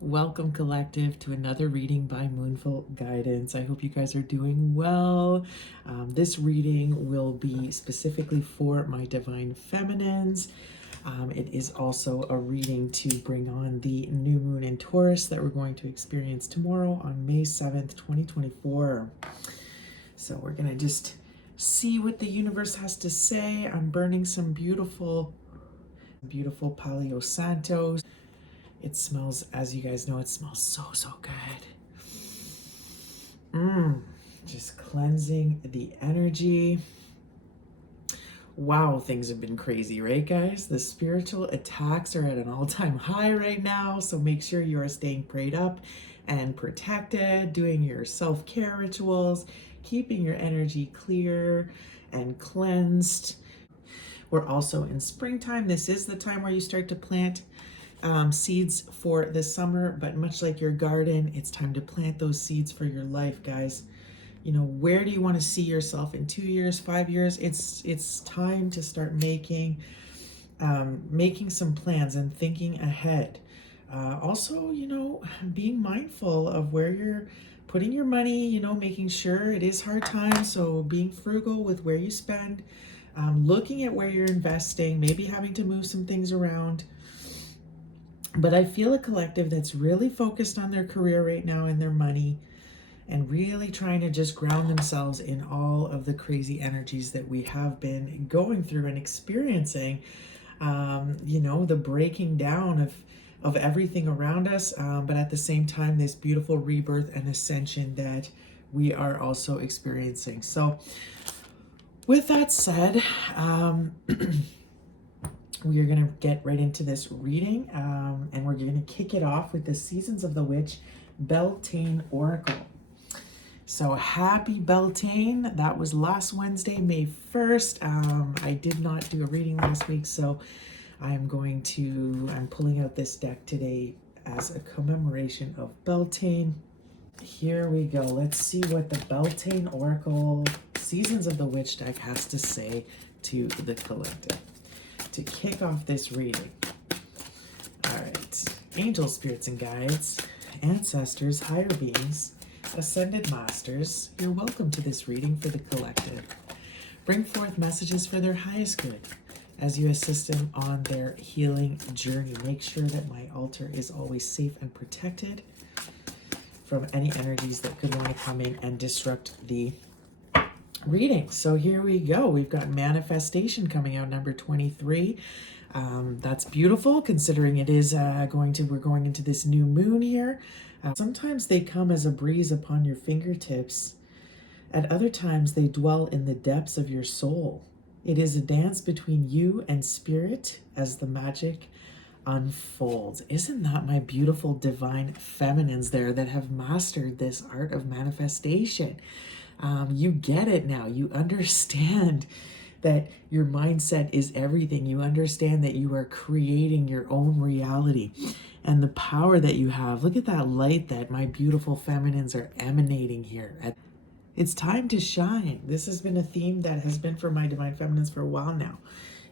Welcome, collective, to another reading by Moonful Guidance. I hope you guys are doing well. This reading will be specifically for my divine feminines. It is also a reading to bring on the new moon in Taurus that we're going to experience tomorrow on May 7th, 2024. So we're going to just see what the universe has to say. I'm burning some beautiful Palo Santos. It smells, as you guys know, it smells so good. Just cleansing the energy. Wow, things have been crazy, right, guys? The spiritual attacks are at an all-time high right now, so make sure you are staying prayed up and protected, doing your self-care rituals, keeping your energy clear and cleansed. We're also in springtime. This is the time where you start to plant seeds for the summer, but much like your garden, it's time to plant those seeds for your life, guys. You know, where do you want to see yourself in 2 years, 5 years? It's time to start making some plans and thinking ahead. Also, you know, being mindful of where you're putting your money, you know, making sure it is hard times, so being frugal with where you spend, looking at where you're investing, maybe having to move some things around. But I feel a collective that's really focused on their career right now and their money, and really trying to just ground themselves in all of the crazy energies that we have been going through and experiencing. You know, the breaking down of everything around us, but at the same time, this beautiful rebirth and ascension that we are also experiencing. So with that said, we are going to get right into this reading, and we're going to kick it off with the Seasons of the Witch Beltane Oracle. So happy Beltane. That was last Wednesday, May 1st. I did not do a reading last week, so I'm pulling out this deck today as a commemoration of Beltane. Here we go. Let's see what the Beltane Oracle Seasons of the Witch deck has to say to the collective to kick off this reading. All right. Angel spirits and guides, ancestors, higher beings, ascended masters, you're welcome to this reading for the collective. Bring forth messages for their highest good as you assist them on their healing journey. Make sure that my altar is always safe and protected from any energies that could want to come in and disrupt the reading. So here we go. We've got manifestation coming out, number 23. That's beautiful, considering it is we're going into this new moon here. Sometimes they come as a breeze upon your fingertips. At other times, they dwell in the depths of your soul. It is a dance between you and spirit as the magic unfolds. Isn't that my beautiful divine feminines there that have mastered this art of manifestation? You get it now. You understand that your mindset is everything. You understand that you are creating your own reality and the power that you have. Look at that light that my beautiful feminines are emanating here. It's time to shine. This has been a theme that has been for my divine feminines for a while now.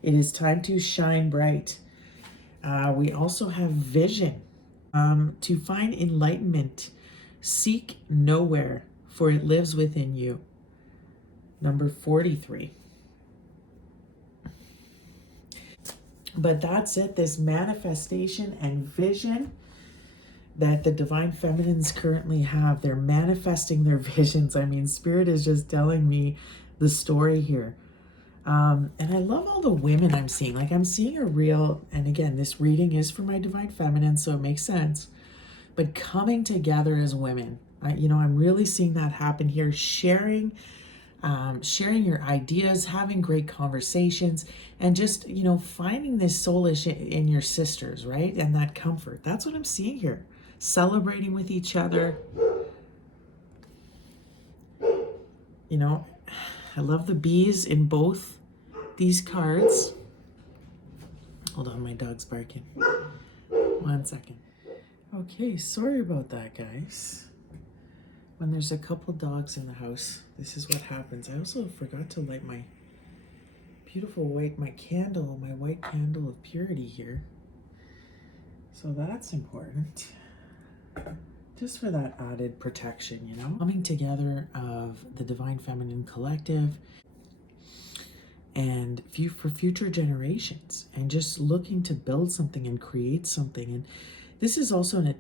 It is time to shine bright. We also have vision. To find enlightenment, seek nowhere, for it lives within you. Number 43. But that's it, this manifestation and vision that the divine feminines currently have. They're manifesting their visions. I mean, Spirit is just telling me the story here. And I love all the women I'm seeing. Like, I'm seeing a real, and again, this reading is for my divine feminine, so it makes sense. But coming together as women, I'm really seeing that happen here. Sharing your ideas, having great conversations, and just, finding this soulish in your sisters, right? And that comfort. That's what I'm seeing here. Celebrating with each other. I love the bees in both these cards. Hold on, my dog's barking. 1 second. Okay, sorry about that, guys. When there's a couple dogs in the house, this is what happens. I also forgot to light my beautiful white, my white candle of purity here. So that's important. Just for that added protection, you know? Coming together of the Divine Feminine Collective and for future generations, and just looking to build something and create something. And this is also a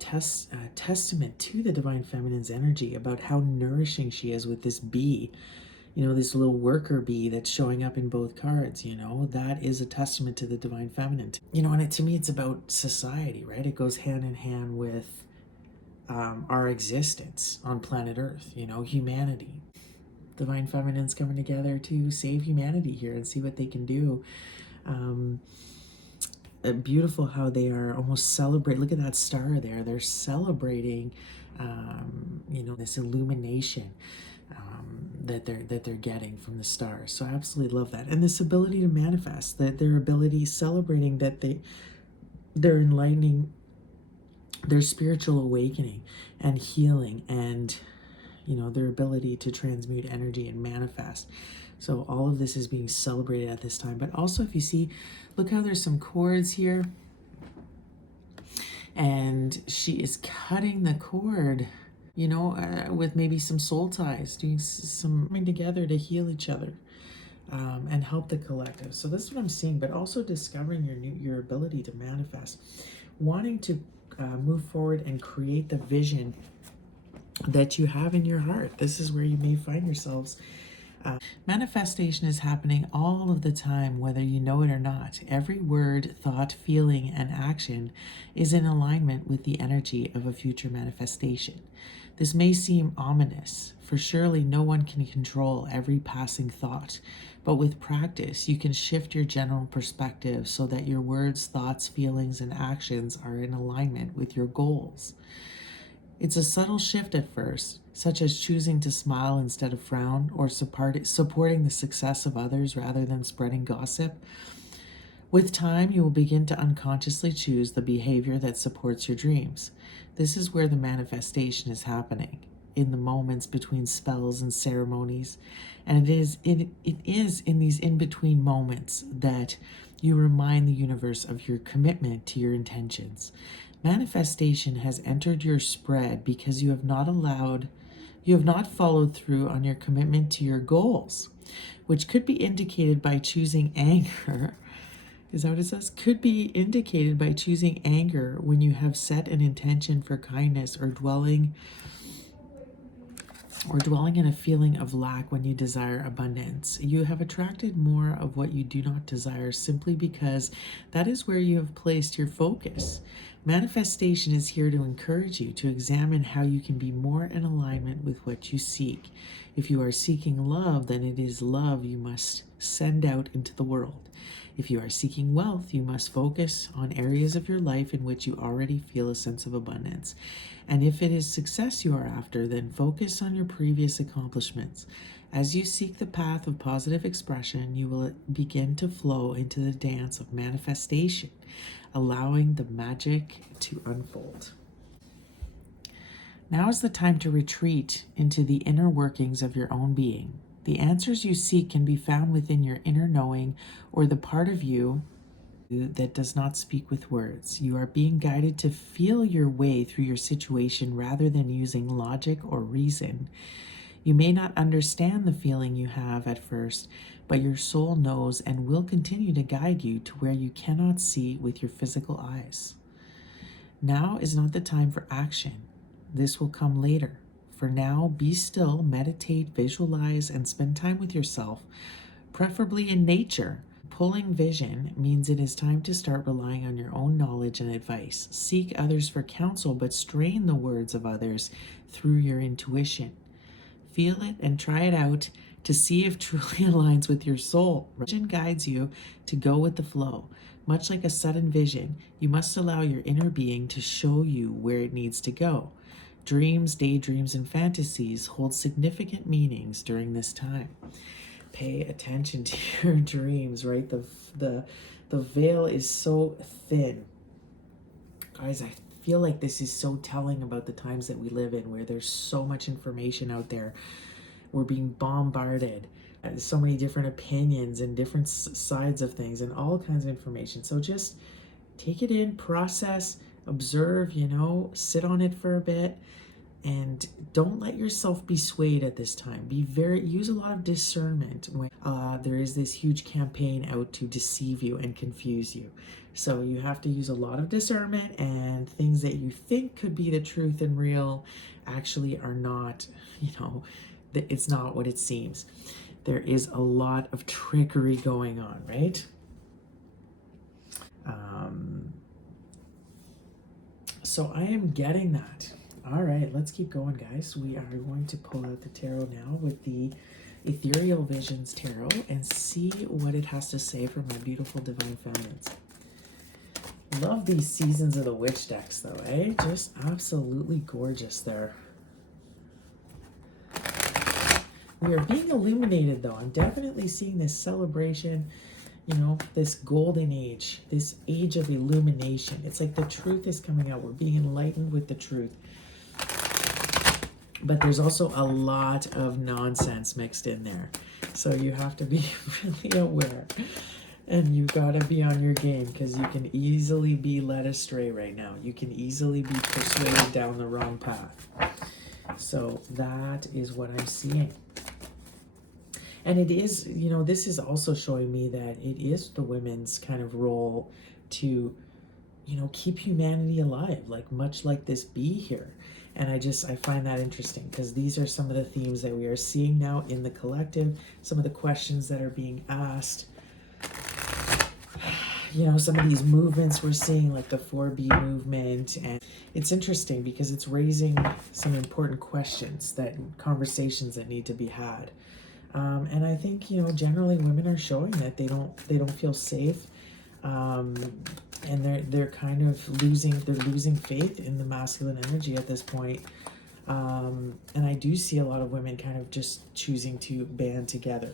testament to the Divine Feminine's energy about how nourishing she is with this bee, you know, this little worker bee that's showing up in both cards. You know, that is a testament to the Divine Feminine. You know, and to me, it's about society, right? It goes hand in hand with our existence on planet Earth, you know, humanity. Divine Feminine's coming together to save humanity here and see what they can do. Beautiful how they are almost celebrate. Look at that star there. They're celebrating, you know, this illumination that they're getting from the stars. So I absolutely love that, and this ability to manifest, that their ability, celebrating that they're enlightening their spiritual awakening and healing, and you know, their ability to transmute energy and manifest. So all of this is being celebrated at this time. But also, if you see, look how there's some cords here, and she is cutting the cord, you know, with maybe some soul ties, doing some coming together to heal each other and help the collective. So this is what I'm seeing, but also discovering your ability to manifest, wanting to move forward and create the vision that you have in your heart. This is where you may find yourselves. Manifestation is happening all of the time, whether you know it or not. Every word, thought, feeling, and action is in alignment with the energy of a future manifestation. This may seem ominous, for surely no one can control every passing thought. But with practice, you can shift your general perspective so that your words, thoughts, feelings, and actions are in alignment with your goals. It's a subtle shift at first, such as choosing to smile instead of frown, or supporting the success of others rather than spreading gossip. With time, you will begin to unconsciously choose the behavior that supports your dreams. This is where the manifestation is happening, in the moments between spells and ceremonies. And it is in these in-between moments that you remind the universe of your commitment to your intentions. Manifestation has entered your spread because you have not followed through on your commitment to your goals, which could be indicated by choosing anger. Is that what it says? Could be indicated by choosing anger when you have set an intention for kindness, or dwelling in a feeling of lack when you desire abundance. You have attracted more of what you do not desire simply because that is where you have placed your focus. Manifestation is here to encourage you to examine how you can be more in alignment with what you seek. If you are seeking love, then it is love you must send out into the world. If you are seeking wealth, you must focus on areas of your life in which you already feel a sense of abundance. And if it is success you are after, then focus on your previous accomplishments. As you seek the path of positive expression, you will begin to flow into the dance of manifestation, allowing the magic to unfold. Now is the time to retreat into the inner workings of your own being. The answers you seek can be found within your inner knowing, or the part of you that does not speak with words. You are being guided to feel your way through your situation rather than using logic or reason. You may not understand the feeling you have at first, but your soul knows and will continue to guide you to where you cannot see with your physical eyes. Now is not the time for action. This will come later. For now, be still, meditate, visualize, and spend time with yourself, preferably in nature. Pulling vision means it is time to start relying on your own knowledge and advice. Seek others for counsel, but strain the words of others through your intuition. Feel it and try it out to see if it truly aligns with your soul. Vision guides you to go with the flow. Much like a sudden vision, you must allow your inner being to show you where it needs to go. Dreams, daydreams, and fantasies hold significant meanings during this time. Pay attention to your dreams, right? The veil is so thin. Guys, I feel like this is so telling about the times that we live in, where there's so much information out there. We're being bombarded so many different opinions and different sides of things and all kinds of information. So just take it in, process, observe, you know, sit on it for a bit, and don't let yourself be swayed at this time. Use a lot of discernment when there is this huge campaign out to deceive you and confuse you. So you have to use a lot of discernment, and things that you think could be the truth and real actually are not, you know, it's not what it seems. There is a lot of trickery going on, right? So I am getting that. All right, let's keep going, guys. We are going to pull out the tarot now with the Ethereal Visions Tarot and see what it has to say for my beautiful divine feminines. Love these Seasons of the Witch decks, though, eh? Just absolutely gorgeous there. We are being illuminated, though. I'm definitely seeing this celebration, you know, this golden age, this age of illumination. It's like the truth is coming out. We're being enlightened with the truth. But there's also a lot of nonsense mixed in there. So you have to be really aware. And you got to be on your game, because you can easily be led astray right now. You can easily be persuaded down the wrong path. So that is what I'm seeing. And it is, you know, this is also showing me that it is the women's kind of role to, you know, keep humanity alive, like much like this bee here. And I find that interesting, because these are some of the themes that we are seeing now in the collective, some of the questions that are being asked. You know, some of these movements we're seeing, like the 4B movement, and it's interesting because it's raising some important questions, conversations that need to be had. And I think, you know, generally women are showing that they don't feel safe, and they're kind of losing faith in the masculine energy at this point. And I do see a lot of women kind of just choosing to band together.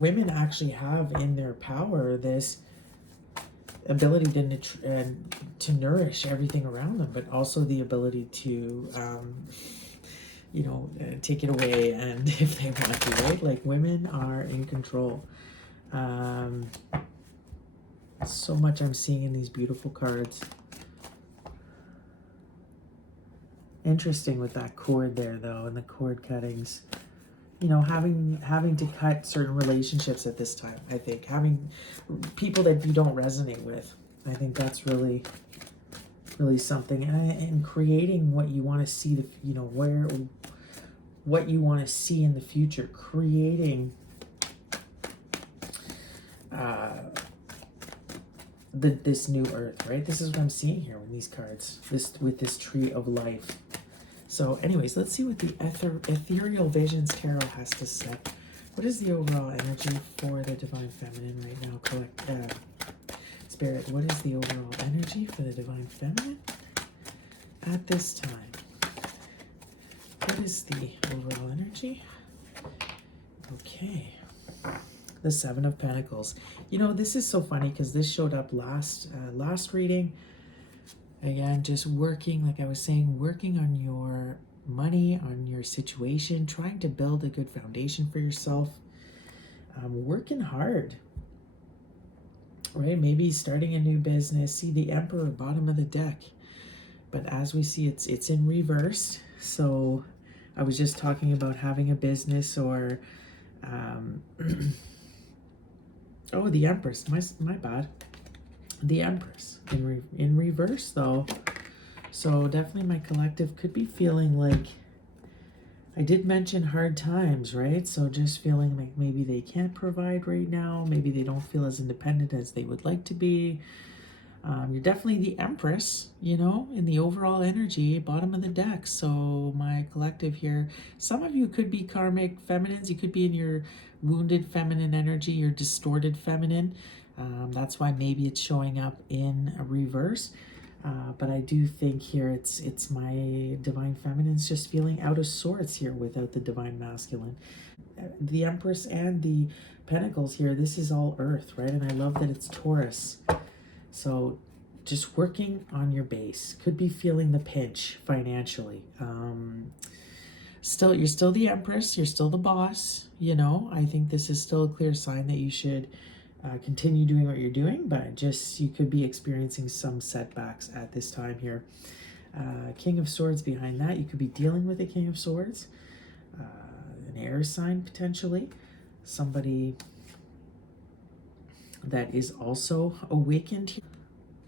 Women actually have in their power this ability to nourish everything around them, but also the ability to you know, take it away, and if they want to, right? Like, women are in control. So much I'm seeing in these beautiful cards. Interesting with that cord there, though, and the cord cuttings. You know, having to cut certain relationships at this time. I think having people that you don't resonate with. I think that's really something, and creating what you want to see. You know, what you want to see in the future. Creating this new earth, right? This is what I'm seeing here with these cards. With this tree of life. So anyways, let's see what the Ethereal Visions Tarot has to say. What is the overall energy for the Divine Feminine right now? Spirit, what is the overall energy for the Divine Feminine at this time? What is the overall energy? Okay. The Seven of Pentacles. You know, this is so funny because this showed up last reading. Again, just working, like I was saying, working on your money, on your situation, trying to build a good foundation for yourself. Working hard, right? Maybe starting a new business. See the Emperor, bottom of the deck. But as we see, it's in reverse. So I was just talking about having a business, or oh, the Empress. My bad. The Empress in reverse, though. So definitely my collective could be feeling like, I did mention hard times, right? So just feeling like maybe they can't provide right now. Maybe they don't feel as independent as they would like to be. You're definitely the Empress, you know, in the overall energy, bottom of the deck. So my collective here, some of you could be karmic feminines. You could be in your wounded feminine energy, your distorted feminine. That's why maybe it's showing up in a reverse. But I do think here it's my Divine Feminine's just feeling out of sorts here without the Divine Masculine. The Empress and the Pentacles here, this is all Earth, right? And I love that it's Taurus. So just working on your base. Could be feeling the pinch financially. you're still the Empress, you're still the boss, you know. I think this is still a clear sign that you should continue doing what you're doing, but just you could be experiencing some setbacks at this time here. King of Swords behind that, you could be dealing with a King of Swords, an air sign potentially, somebody that is also awakened here.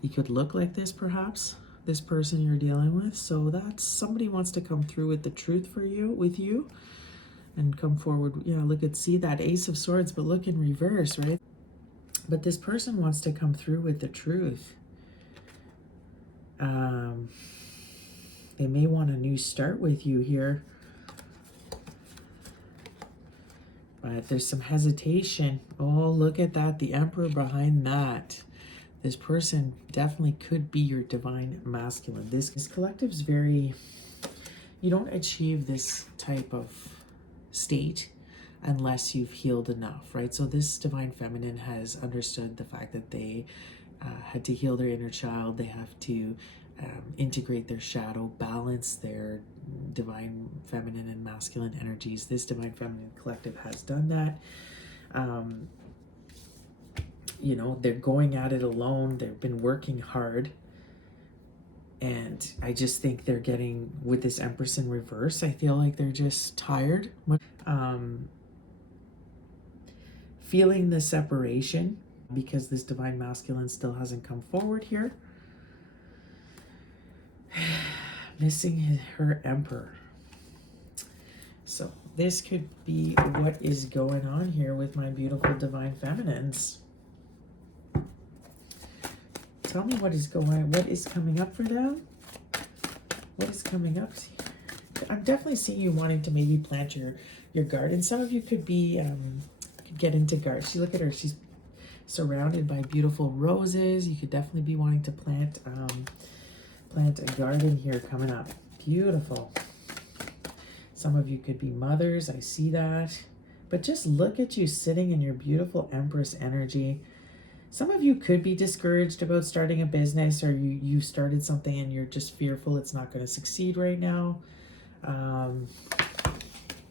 You could look like this perhaps, this person you're dealing with. So that's somebody wants to come through with the truth for you, with you, and come forward. Yeah, look at, see that Ace of Swords, but look in reverse, right? But this person wants to come through with the truth. They may want a new start with you here. But there's some hesitation. Oh, look at that. The Emperor behind that. This person definitely could be your divine masculine. This collective's very... You don't achieve this type of state unless you've healed enough, right? So this divine feminine has understood the fact that they had to heal their inner child. They have to integrate their shadow, balance their divine feminine and masculine energies. This divine feminine collective has done that. You know, they're going at it alone. They've been working hard. And I just think they're getting, with this Empress in reverse, I feel like they're just tired. Feeling the separation because this divine masculine still hasn't come forward here. Missing her Emperor. So this could be what is going on here with my beautiful divine feminines. Tell me what is coming up for them? What is coming up? I'm definitely seeing you wanting to maybe plant your garden. Some of you could be, could get into garden. See, look at her. She's surrounded by beautiful roses. You could definitely be wanting to plant a garden here coming up. Beautiful. Some of you could be mothers. I see that. But just look at you sitting in your beautiful Empress energy. Some of you could be discouraged about starting a business, or you started something and you're just fearful it's not going to succeed right now.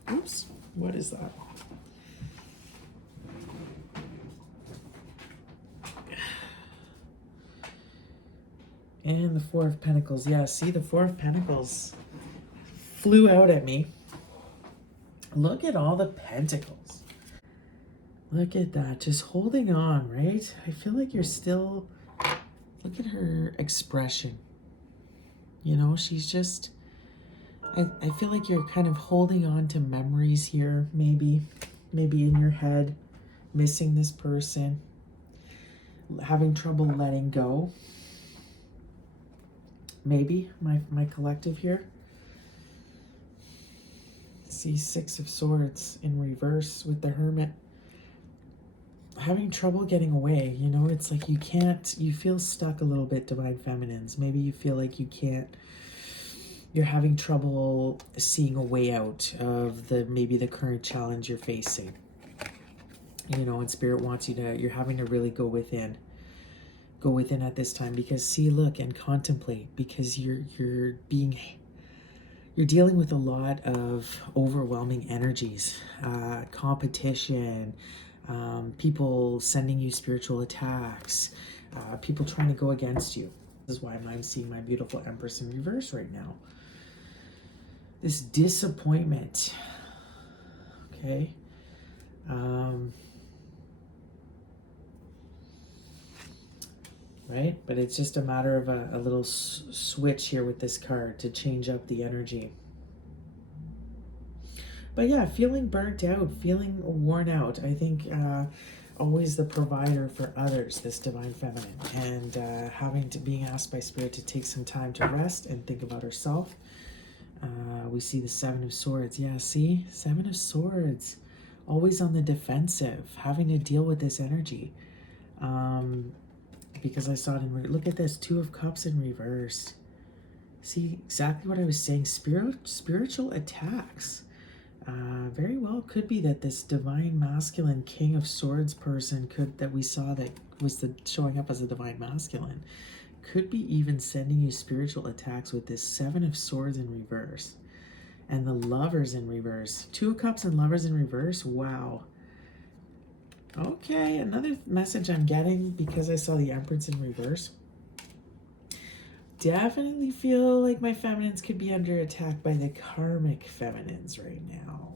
Oops, what is that? And the Four of Pentacles. Yeah, see, the Four of Pentacles flew out at me. Look at all the pentacles. Look at that, just holding on, right? I feel like you're still, look at her expression. You know, she's just, I feel like you're kind of holding on to memories here, maybe in your head, missing this person, having trouble letting go. Maybe, my collective here. See, Six of Swords in reverse with the Hermit. Having trouble getting away, you know, it's like you feel stuck a little bit, divine feminines. Maybe you feel like you can't, you're having trouble seeing a way out of maybe the current challenge you're facing. You know, and Spirit wants you to, you're having to really go within at this time, because see, look, and contemplate, because you're dealing with a lot of overwhelming energies, competition, people sending you spiritual attacks, people trying to go against you. This is why I'm seeing my beautiful Empress in reverse right now. This disappointment, okay? Right? But it's just a matter of a little switch here with this card to change up the energy. But yeah, feeling burnt out, feeling worn out. I think always the provider for others, this divine feminine, and being asked by Spirit to take some time to rest and think about herself. We see the Seven of Swords. Yeah, see? Seven of Swords. Always on the defensive, having to deal with this energy. Because I saw it in, look at this, Two of Cups in reverse. See, exactly what I was saying, spiritual attacks. Very well could be that this divine masculine King of Swords person that we saw that was showing up as a divine masculine could be even sending you spiritual attacks with this Seven of Swords in reverse. and the Lovers in reverse. 2 of Cups and Lovers in reverse. Wow. Okay, another message I'm getting because I saw the Empress in reverse. Definitely feel like my feminines could be under attack by the karmic feminines right now.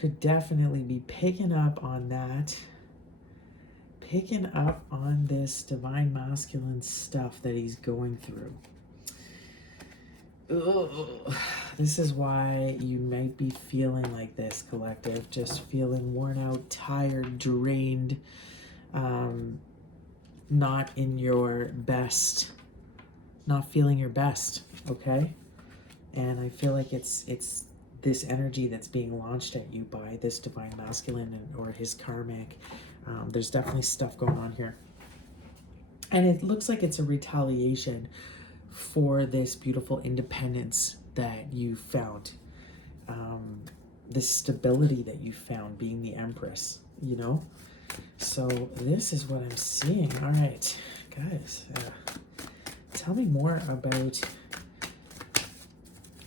Could definitely be picking up on that. Picking up on this divine masculine stuff that he's going through. Ugh. This is why you might be feeling like this, collective. Just feeling worn out, tired, drained, not in your best, not feeling your best, okay? And I feel like it's this energy that's being launched at you by this divine masculine or his karmic. There's definitely stuff going on here. And it looks like it's a retaliation for this beautiful independence that you found. This stability that you found being the Empress, you know? So this is what I'm seeing. All right, guys, tell me more about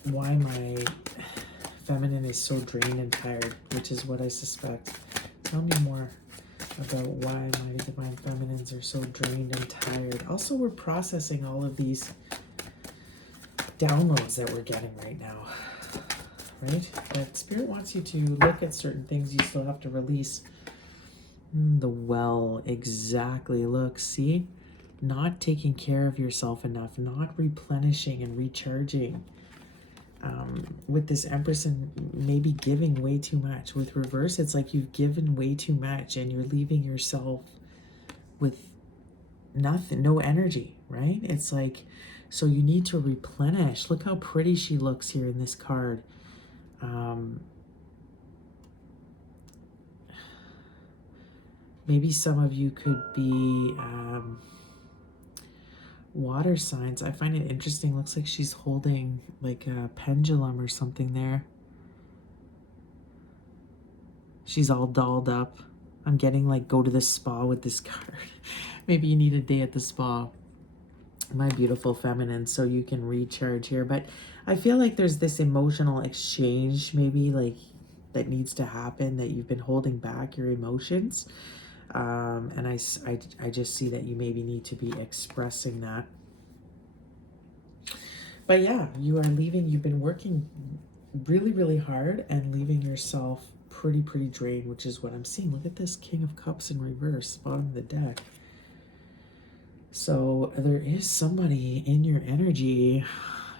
why my feminine is so drained and tired, which is what I suspect. Tell me more about why my divine feminines are so drained and tired. Also, we're processing all of these downloads that we're getting right now, right? But Spirit wants you to look at certain things you still have to release. The well, exactly. Look, see? Not taking care of yourself enough, not replenishing and recharging. With this Empress and maybe giving way too much. With reverse, it's like you've given way too much and you're leaving yourself with nothing, no energy, right? It's like, so you need to replenish. Look how pretty she looks here in this card. Maybe some of you could be water signs. I find it interesting. Looks like she's holding like a pendulum or something there. She's all dolled up. I'm getting like go to the spa with this card. Maybe you need a day at the spa, my beautiful feminine, so you can recharge here. But I feel like there's this emotional exchange maybe like that needs to happen, that you've been holding back your emotions. And I just see that you maybe need to be expressing that. But yeah, you are leaving. You've been working really, really hard and leaving yourself pretty drained, which is what I'm seeing. Look at this King of Cups in reverse, bottom of the deck. So there is somebody in your energy.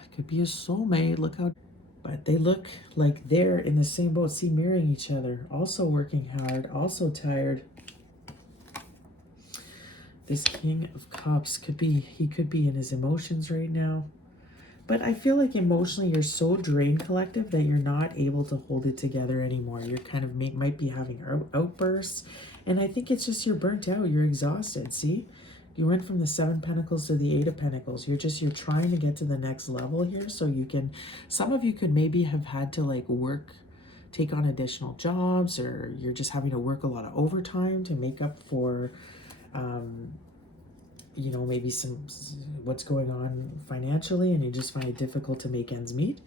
It could be a soulmate. Look how, but they look like they're in the same boat. See, mirroring each other. Also working hard, also tired. This King of Cups could be, he could be in his emotions right now. But I feel like emotionally you're so drained, collective, that you're not able to hold it together anymore. You're kind of might be having outbursts. And I think it's just you're burnt out. You're exhausted. See? You went from the 7 Pentacles to the 8 of Pentacles. You're trying to get to the next level here. So you can, some of you could maybe have had to like take on additional jobs, or you're just having to work a lot of overtime to make up for you know, maybe what's going on financially, and you just find it difficult to make ends meet,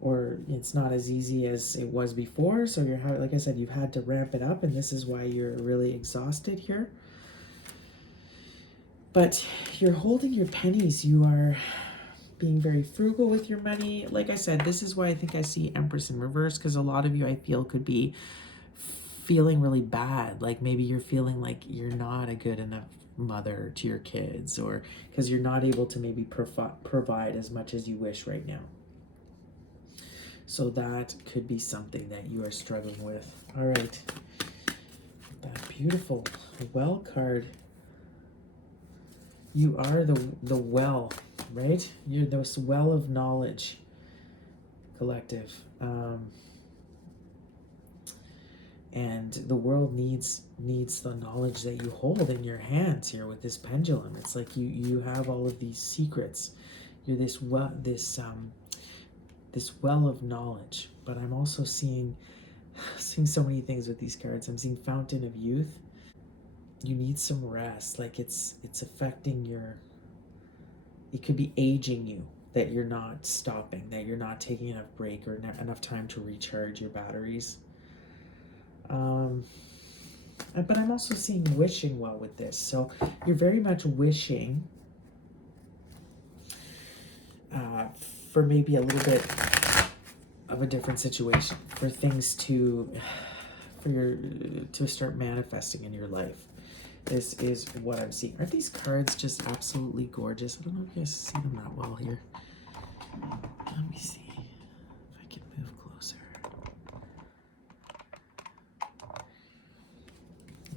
or it's not as easy as it was before. So you're like I said, you've had to ramp it up, and this is why you're really exhausted here. But you're holding your pennies. You are being very frugal with your money. Like I said, this is why I think I see Empress in reverse, because a lot of you, I feel, could be feeling really bad. Like maybe you're feeling like you're not a good enough mother to your kids, or because you're not able to maybe provide as much as you wish right now. So that could be something that you are struggling with. All right, that beautiful well card. You are the well, right? You're this well of knowledge, collective. And the world needs the knowledge that you hold in your hands here with this pendulum. It's like you have all of these secrets. You're this well of knowledge. But I'm also seeing so many things with these cards. I'm seeing Fountain of Youth. You need some rest. Like it's affecting it could be aging you. that you're not stopping, that you're not taking enough break or enough time to recharge your batteries. But I'm also seeing wishing well with this. So you're very much wishing for maybe a little bit of a different situation, for things to start manifesting in your life. This is what I'm seeing. Aren't these cards just absolutely gorgeous? I don't know if you guys see them that well here. Let me see if I can move closer.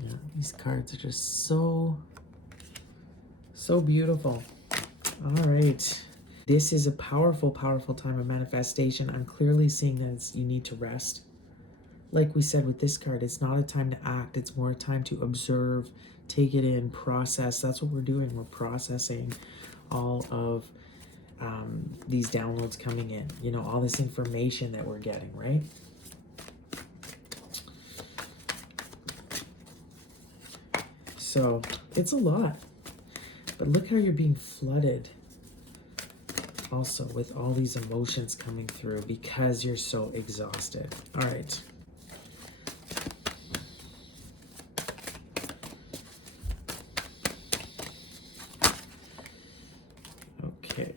Yeah, these cards are just so beautiful. All right. This is a powerful, powerful time of manifestation. I'm clearly seeing that you need to rest. Like we said with this card, it's not a time to act. It's more a time to observe, take it in, process. That's what we're doing. We're processing all of these downloads coming in. You know, all this information that we're getting, right? So it's a lot. But look how you're being flooded also with all these emotions coming through because you're so exhausted. All right. Okay.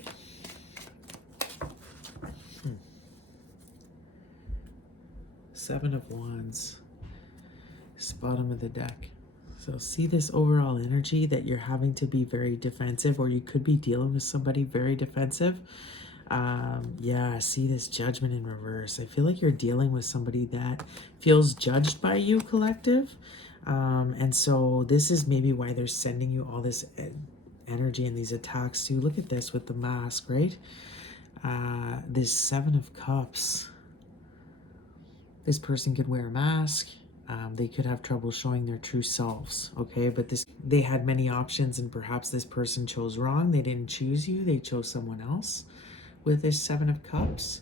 Seven of Wands. It's the bottom of the deck. So see this overall energy that you're having to be very defensive, or you could be dealing with somebody very defensive. Yeah, see this Judgment in reverse. I feel like you're dealing with somebody that feels judged by you, collective. And so this is maybe why they're sending you all this energy and these attacks too. Look at this with the mask, right? This Seven of Cups. This person could wear a mask. They could have trouble showing their true selves, okay? But they had many options, and perhaps this person chose wrong. They didn't choose you. They chose someone else with this Seven of Cups.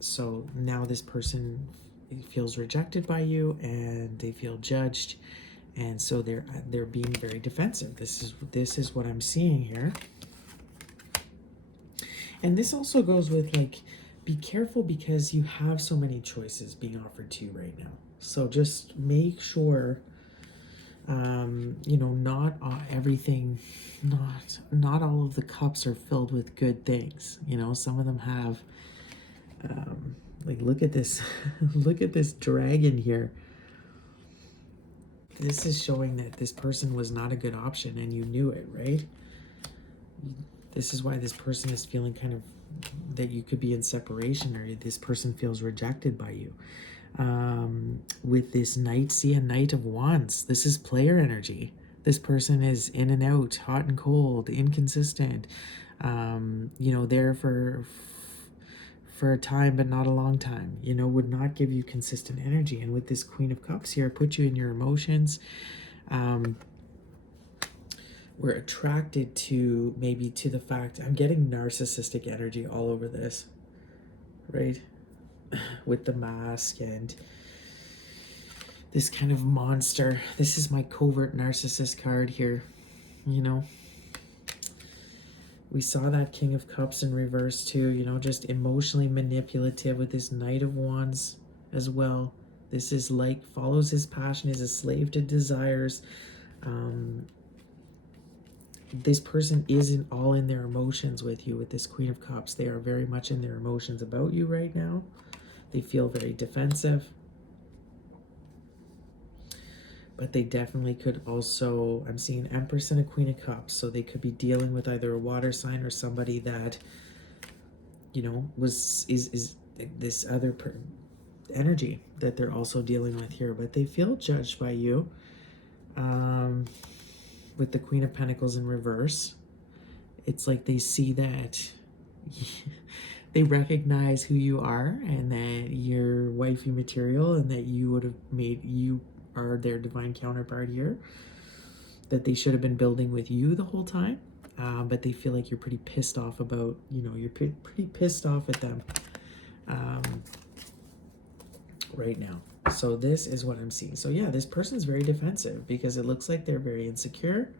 So now this person feels rejected by you, and they feel judged, and so they're being very defensive. This is what I'm seeing here. And this also goes with, like, be careful because you have so many choices being offered to you right now. So just make sure, you know, not everything, not all of the cups are filled with good things. You know, some of them have, like, look at this, look at this dragon here. This is showing that this person was not a good option and you knew it, right? This is why this person is feeling kind of that you could be in separation, or this person feels rejected by you. With this Knight, see a Knight of Wands. This is player energy. This person is in and out, hot and cold, inconsistent, you know, there for a time but not a long time, you know, would not give you consistent energy. And with this Queen of Cups here, put you in your emotions. We're attracted to maybe to the fact, I'm getting narcissistic energy all over this, right? With the mask and this kind of monster. This is my covert narcissist card here, you know. We saw that King of Cups in reverse too, you know, just emotionally manipulative with this Knight of Wands as well. This is like, follows his passion, is a slave to desires. This person isn't all in their emotions with you with this Queen of Cups. They are very much in their emotions about you right now. They feel very defensive. But they definitely could also, I'm seeing an Empress and a Queen of Cups. So they could be dealing with either a water sign or somebody that, you know, is this other energy that they're also dealing with here. But they feel judged by you. With the Queen of Pentacles in reverse, it's like they see that they recognize who you are and that you're wifey material and that you are their divine counterpart here, that they should have been building with you the whole time, but they feel like you're pretty pissed off about, you know, you're pretty pissed off at them right now. So this is what I'm seeing. So yeah, this person's very defensive because it looks like they're very insecure.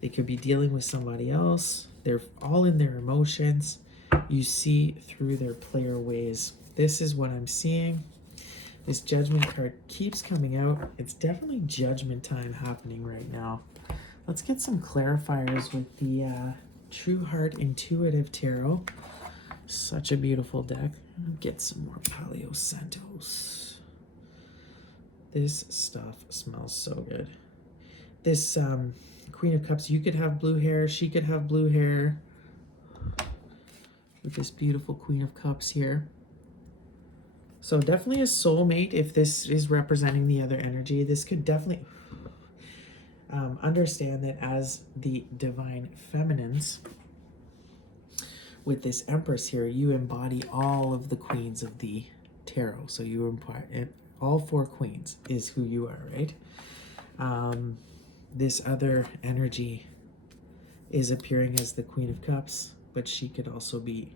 They could be dealing with somebody else. They're all in their emotions. You see through their player ways. This is what I'm seeing. This Judgment card keeps coming out. It's definitely judgment time happening right now. Let's get some clarifiers with the True Heart Intuitive Tarot. Such a beautiful deck. Get some more Paleo Santos. This stuff smells so good. This Queen of Cups, you could have blue hair, she could have blue hair. With this beautiful Queen of Cups here. So definitely a soulmate if this is representing the other energy. This could definitely understand that as the divine feminines, with this Empress here, you embody all of the queens of the tarot. So you embody all 4 queens is who you are, right? This other energy is appearing as the Queen of Cups, but she could also be,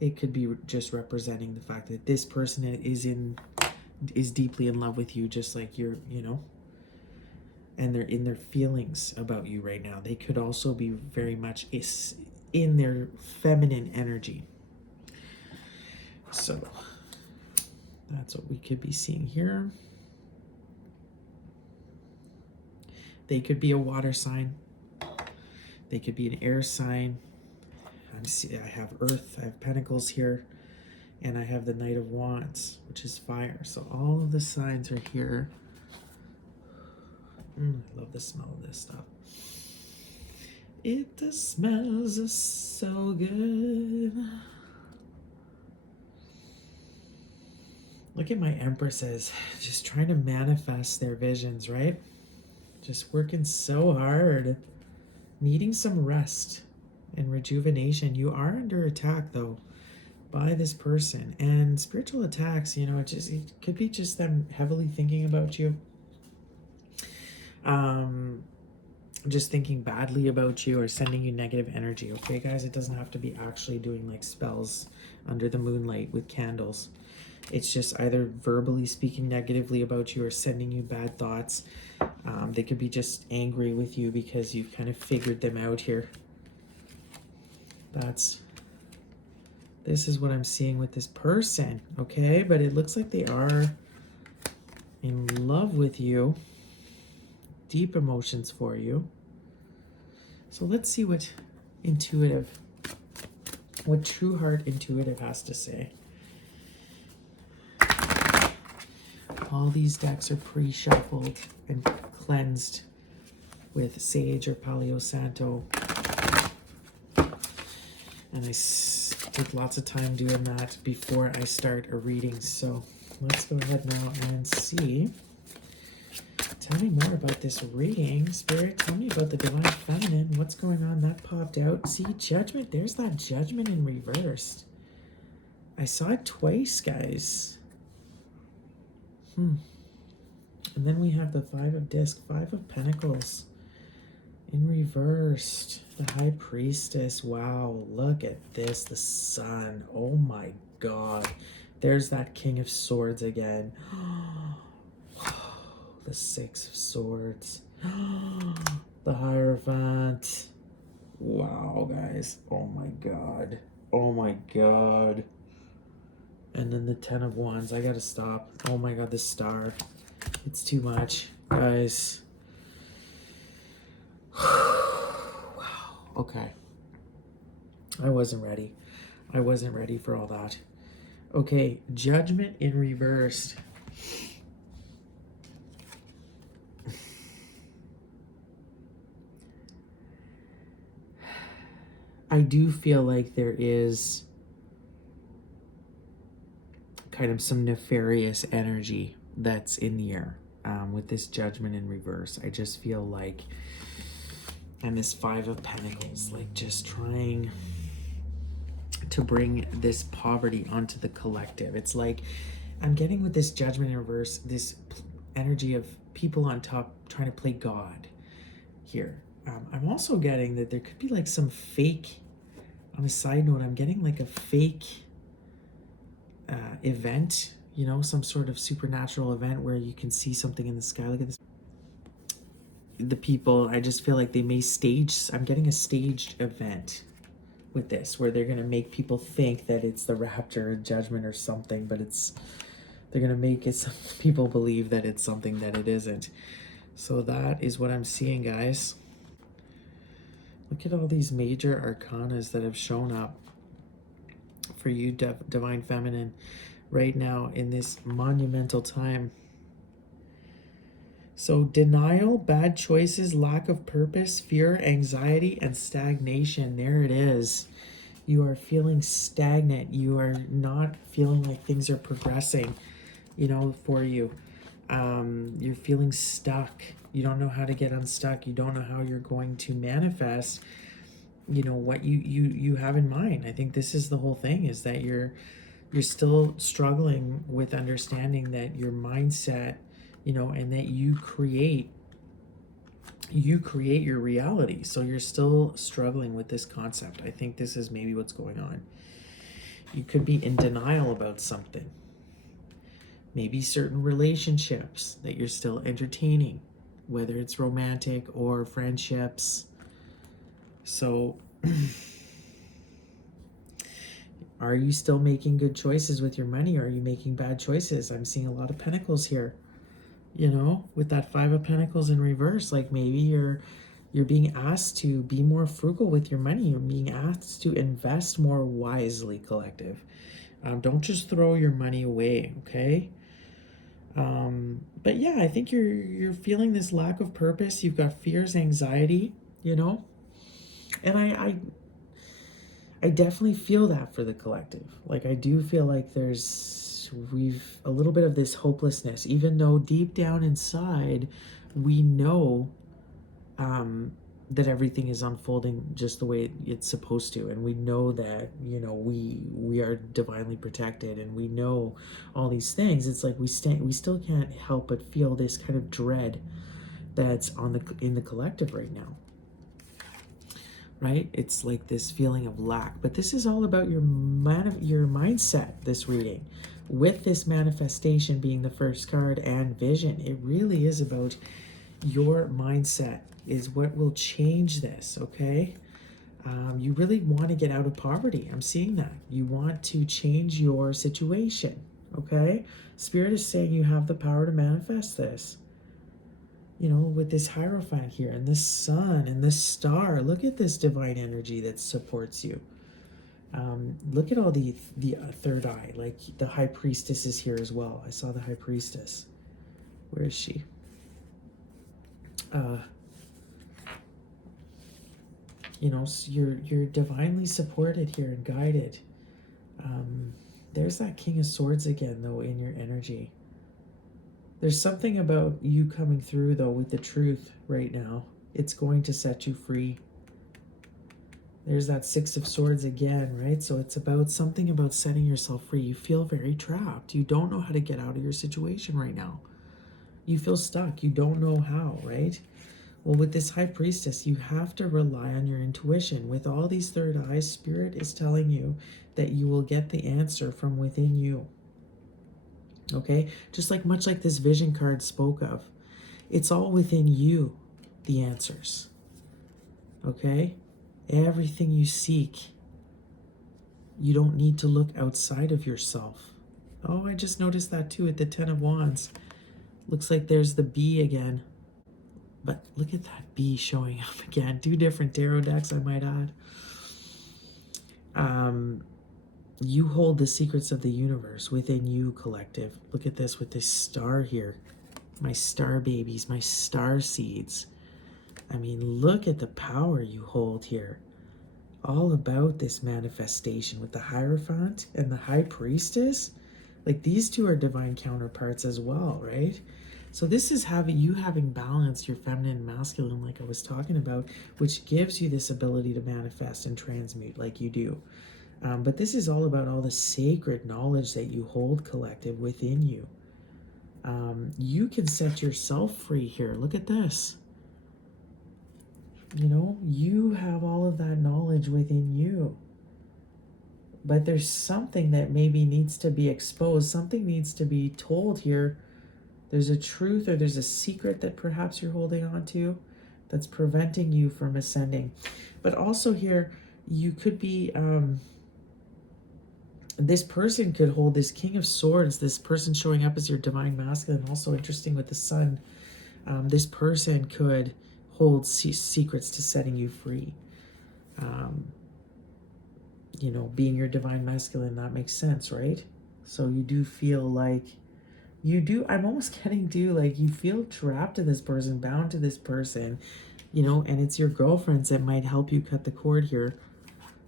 it could be just representing the fact that this person is deeply in love with you, just like you're, you know, and they're in their feelings about you right now. They could also be very much in their feminine energy. So that's what we could be seeing here. They could be a water sign. They could be an air sign. I have Earth, I have Pentacles here, and I have the Knight of Wands, which is fire. So all of the signs are here. I love the smell of this stuff. It smells so good. Look at my Empresses, just trying to manifest their visions, right? Just working so hard, needing some rest and rejuvenation. You are under attack, though, by this person. And spiritual attacks, you know, it could be just them heavily thinking about you. Just thinking badly about you or sending you negative energy, okay, guys? It doesn't have to be actually doing like spells under the moonlight with candles. It's just either verbally speaking negatively about you or sending you bad thoughts. They could be just angry with you because you've kind of figured them out here. This is what I'm seeing with this person, okay? But it looks like they are in love with you. Deep emotions for you. So let's see what True Heart Intuitive has to say. All these decks are pre-shuffled and cleansed with Sage or Paleo Santo. And I take lots of time doing that before I start a reading. So let's go ahead now and see. Tell me more about this reading. Spirit, tell me about the Divine Feminine. What's going on? That popped out. See, Judgment. There's that Judgment in reversed. I saw it twice, guys. And then we have the 5 of Disc, 5 of Pentacles in reversed. The High Priestess. Wow, look at this. The Sun. Oh my God. There's that King of Swords again. The 6 of Swords. The Hierophant. Wow, guys. Oh my God. Oh my God. And then the 10 of Wands. I gotta stop. Oh my God, the Star. It's too much, guys. Wow. Okay. I wasn't ready. I wasn't ready for all that. Okay, Judgment in reversed. I do feel like there is kind of some nefarious energy that's in the air with this Judgment in reverse. I just feel like, and this 5 of Pentacles, like just trying to bring this poverty onto the collective. It's like I'm getting with this Judgment in reverse, this energy of people on top trying to play God here. I'm also getting that there could be like some fake, on a side note, I'm getting like a fake event, you know, some sort of supernatural event where you can see something in the sky. Look at this. the people, I just feel like they may stage, I'm getting a staged event with this, where they're going to make people think that it's the rapture or judgment or something, but they're going to make it, some people believe that it's something that it isn't. So that is what I'm seeing, guys. Look at all these major arcanas that have shown up for you, Divine Feminine, right now in this monumental time. So denial, bad choices, lack of purpose, fear, anxiety, and stagnation. There it is. You are feeling stagnant. You are not feeling like things are progressing, you know, for you. You're feeling stuck. You don't know how to get unstuck. You don't know how you're going to manifest, you know, what you have in mind. I think this is the whole thing, is that you're still struggling with understanding that your mindset, you know, and that you create your reality. So you're still struggling with this concept. I think this is maybe what's going on. You could be in denial about something. Maybe certain relationships that you're still entertaining, whether it's romantic or friendships. So are you still making good choices with your money? Or are you making bad choices? I'm seeing a lot of pentacles here, you know, with that 5 of Pentacles in reverse. Like maybe you're being asked to be more frugal with your money. You're being asked to invest more wisely, collective. Don't just throw your money away, okay? But yeah, I think you're feeling this lack of purpose. You've got fears, anxiety, you know, and I definitely feel that for the collective. Like I do feel like we've a little bit of this hopelessness, even though deep down inside we know that everything is unfolding just the way it's supposed to, and we know that, you know, we are divinely protected, and we know all these things. It's like we still can't help but feel this kind of dread that's in the collective right now. Right? It's like this feeling of lack. But this is all about your mindset, this reading. With this manifestation being the first card and vision, it really is about your mindset is what will change this, okay? You really want to get out of poverty. I'm seeing that. You want to change your situation, okay? Spirit is saying you have the power to manifest this. You know, with this Hierophant here and this sun and this star, look at this divine energy that supports you. Look at all the third eye, like the High Priestess is here as well. I saw the High Priestess. Where is she? You know, you're divinely supported here and guided. There's that King of Swords again, though, in your energy. There's something about you coming through, though, with the truth right now. It's going to set you free. There's that Six of Swords again, right? So it's about something about setting yourself free. You feel very trapped. You don't know how to get out of your situation right now. You feel stuck. You don't know how, right? Well, with this High Priestess, you have to rely on your intuition. With all these third eyes, Spirit is telling you that you will get the answer from within you. Okay? Just like much like this vision card spoke of. It's all within you, the answers. Okay? Everything you seek. You don't need to look outside of yourself. Oh, I just noticed that too at the 10 of Wands. Looks like there's the bee again. But look at that bee showing up again. 2 different tarot decks, I might add. You hold the secrets of the universe within you, collective. Look at this with this star here. My star babies, my star seeds. I mean, look at the power you hold here. All about this manifestation with the Hierophant and the High Priestess. Like these two are divine counterparts as well, right? So this is having balanced your feminine and masculine, like I was talking about, which gives you this ability to manifest and transmute like you do. But this is all about all the sacred knowledge that you hold, collective, within you. You can set yourself free here. Look at this. You know, you have all of that knowledge within you. But there's something that maybe needs to be exposed. Something needs to be told here. There's a truth or there's a secret that perhaps you're holding on to. that's preventing you from ascending. But also here, you could be, this person could hold this King of Swords, this person showing up as your divine masculine. Also interesting with the sun. This person could hold secrets to setting you free. You know, being your divine masculine, that makes sense, right? So you do feel like I'm almost getting to like you feel trapped to this person, bound to this person, you know, and it's your girlfriends that might help you cut the cord here,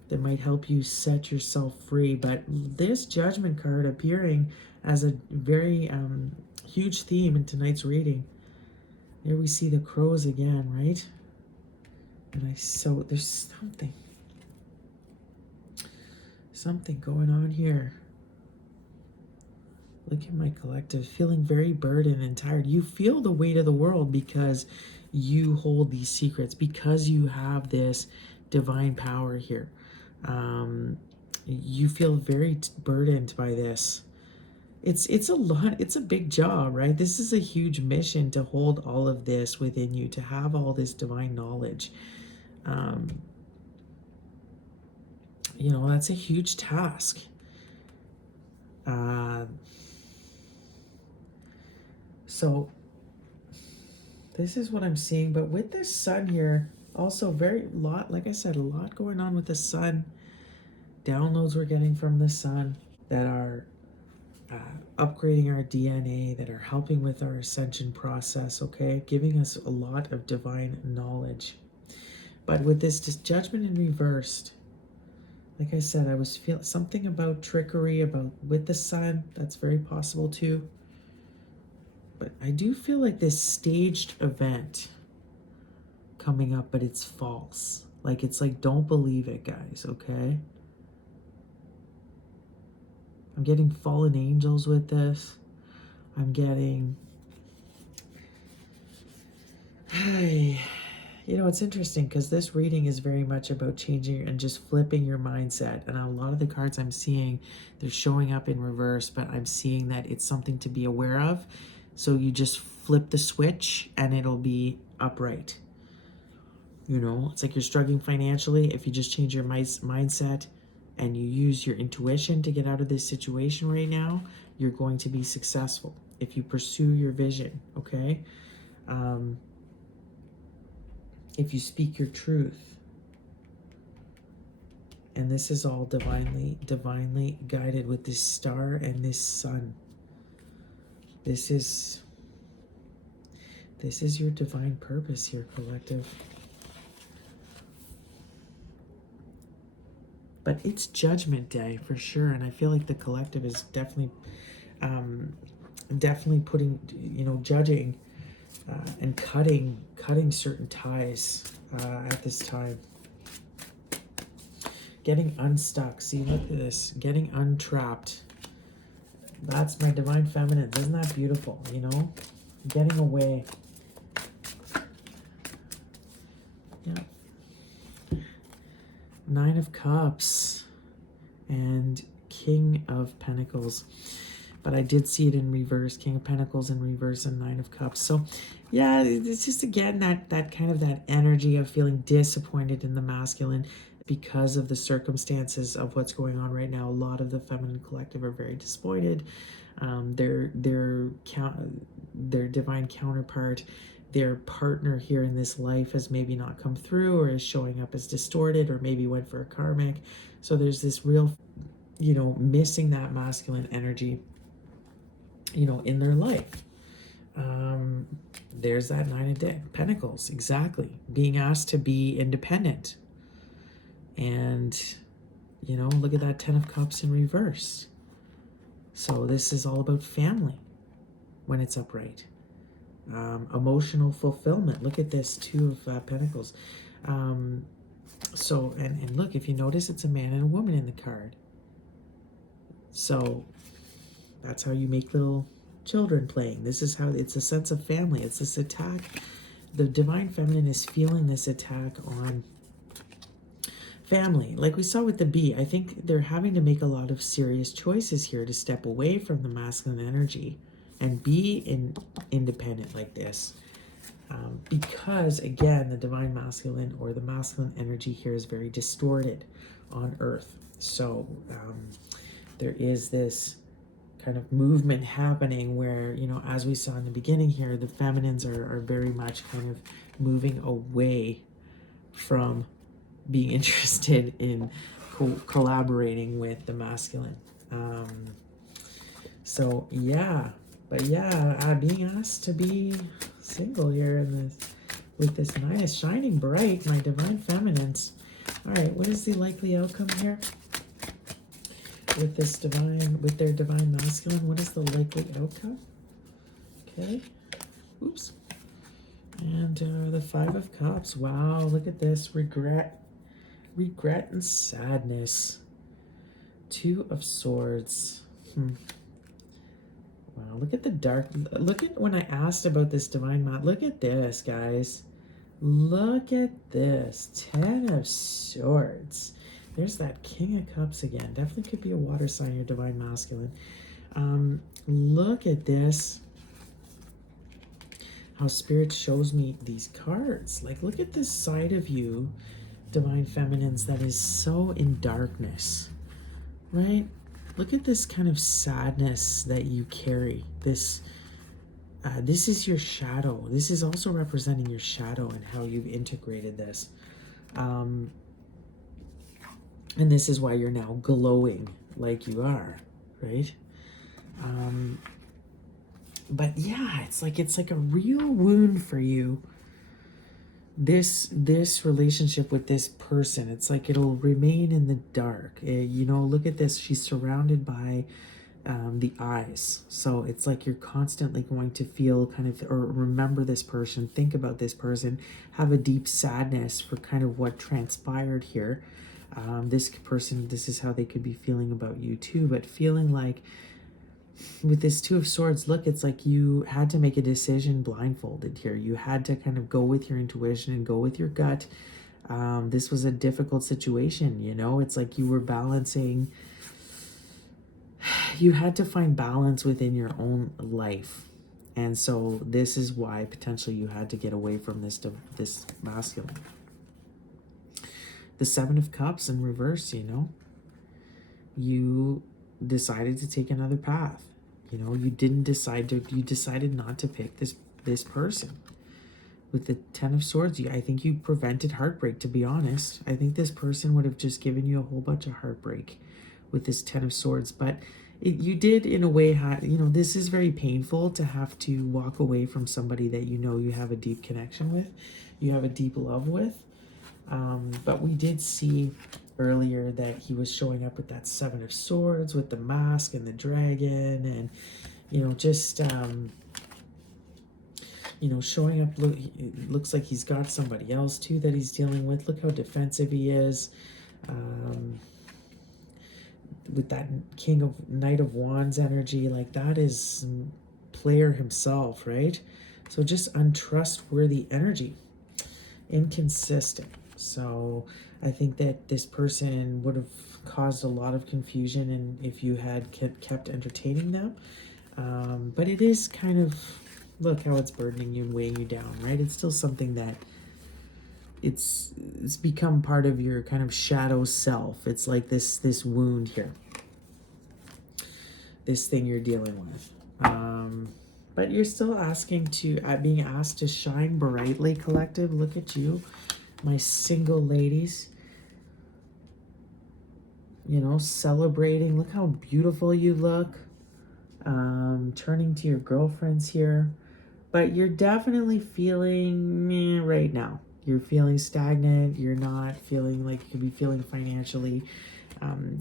that might help you set yourself free. But this Judgment card appearing as a very huge theme in tonight's reading. There we see the crows again, right? And so there's something going on here. Look at my collective, feeling very burdened and tired. You feel the weight of the world because you hold these secrets, because you have this divine power here. You feel very burdened by this. It's a lot. It's a big job, right? This is a huge mission to hold all of this within you, to have all this divine knowledge. You know, that's a huge task. So this is what I'm seeing. But with this sun here, also like I said, a lot going on with the sun. Downloads we're getting from the sun that are upgrading our DNA, that are helping with our ascension process, okay? Giving us a lot of divine knowledge. But with this Judgment in reversed, like I said, I was feeling something about trickery, with the sun. That's very possible too. But I do feel like this staged event coming up, but it's false. Like, it's like, don't believe it, guys, okay? I'm getting fallen angels with this. I'm getting... You know, it's interesting because this reading is very much about changing and just flipping your mindset. And a lot of the cards I'm seeing, they're showing up in reverse, but I'm seeing that it's something to be aware of. So you just flip the switch and it'll be upright. You know, it's like you're struggling financially. If you just change your mindset and you use your intuition to get out of this situation right now, you're going to be successful if you pursue your vision, okay? If you speak your truth. And this is all divinely guided with this star and this sun. This is your divine purpose here, collective. But it's Judgment Day for sure, and I feel like the collective is definitely putting, you know, judging and cutting certain ties at this time. Getting unstuck. See, look at this. Getting untrapped. That's my divine feminine. Isn't that beautiful, you know? Getting away. Yeah. Nine of Cups and King of Pentacles. But I did see it in reverse. King of Pentacles in reverse and Nine of Cups. So, yeah, it's just, again, that kind of that energy of feeling disappointed in the masculine because of the circumstances of what's going on right now. A lot of the feminine collective are very disappointed. Their divine counterpart, their partner here in this life has maybe not come through, or is showing up as distorted, or maybe went for a karmic. So there's this real, you know, missing that masculine energy, you know, in their life. There's that Nine of Pentacles, exactly. Being asked to be independent. And, you know, look at that Ten of Cups in reverse. So this is all about family when it's upright. Emotional fulfillment. Look at this Two of Pentacles. So, and look, if you notice, it's a man and a woman in the card. So that's how you make little children playing. This is how it's a sense of family. It's this attack. The divine feminine is feeling this attack on family. Like we saw with the bee, I think they're having to make a lot of serious choices here to step away from the masculine energy and be independent like this. Because, again, the divine masculine or the masculine energy here is very distorted on Earth. So there is this kind of movement happening where, you know, as we saw in the beginning here, the feminines are very much kind of moving away from being interested in collaborating with the masculine. So yeah, but yeah, being asked to be single here in this, with this nine is shining bright, my divine feminines. All right, what is the likely outcome here with this divine, with their divine masculine? What is the likely outcome? Okay, oops. And the Five of Cups. Wow, look at this. Regret and sadness. Two of Swords. Wow, look at the dark. Look at when I asked about this divine mat. Look at this, guys. Look at this. 10 of Swords. There's that King of Cups again. Definitely could be a water sign, your divine masculine. Look at this. How Spirit shows me these cards. Like, look at this side of you, divine feminines, that is so in darkness, right? Look at this kind of sadness that you carry. This is your shadow. This is also representing your shadow and how you've integrated this. And this is why you're now glowing like you are, right? But yeah, it's like a real wound for you. This relationship with this person, it's like it'll remain in the dark. You know, look at this. She's surrounded by the eyes. So it's like you're constantly going to feel kind of, or remember this person, think about this person, have a deep sadness for kind of what transpired here. This person, this is how they could be feeling about you too, but feeling like with this Two of Swords, look, it's like you had to make a decision blindfolded here. You had to kind of go with your intuition and go with your gut. This was a difficult situation, you know? It's like you were balancing. You had to find balance within your own life. And so this is why potentially you had to get away from this masculine. The Seven of Cups in reverse, you know? You decided to take another path. You know, you decided not to pick this person. With the Ten of Swords, I think you prevented heartbreak, to be honest. I think this person would have just given you a whole bunch of heartbreak with this Ten of Swords. But you did, in a way, you know, this is very painful to have to walk away from somebody that you know you have a deep connection with, you have a deep love with. But we did see earlier that he was showing up with that Seven of Swords, with the mask and the dragon, and, you know, just, you know, showing up. It looks like he's got somebody else too that he's dealing with. Look how defensive he is. With that Knight of Wands energy, like that is player himself, right? So just untrustworthy energy, inconsistent. So I think that this person would have caused a lot of confusion and if you had kept entertaining them. But it is kind of, look how it's burdening you and weighing you down, right? It's still something that it's become part of your kind of shadow self. It's like this wound here, this thing you're dealing with. But you're still being asked to shine brightly, collective. Look at you, my single ladies. You know, celebrating. Look how beautiful you look. Turning to your girlfriends here. But you're definitely feeling meh right now. You're feeling stagnant. You're not feeling like you could be feeling financially.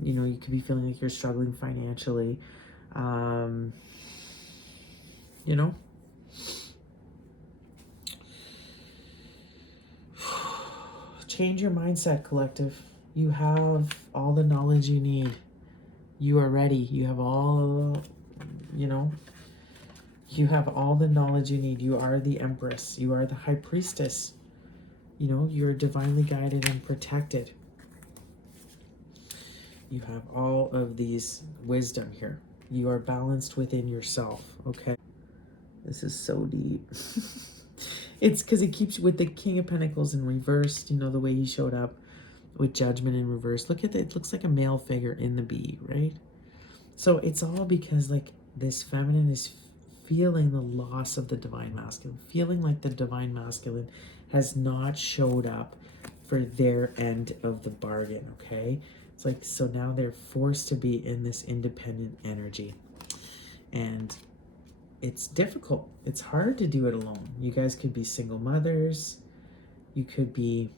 You know, you could be feeling like you're struggling financially. You know, change your mindset, collective. You have all the knowledge you need. You are ready. You have all, you know, you have all the knowledge you need. You are the Empress. You are the High Priestess. You know, you're divinely guided and protected. You have all of these wisdom here. You are balanced within yourself, okay? This is so deep. It's because it keeps with the King of Pentacles in reverse, you know, the way he showed up with Judgment in reverse. Look at that. It looks like a male figure in the bee, right? So it's all because like this feminine is feeling the loss of the divine masculine, feeling like the divine masculine has not showed up for their end of the bargain, okay? It's like, so now they're forced to be in this independent energy. And it's difficult. It's hard to do it alone. You guys could be single mothers. You could be,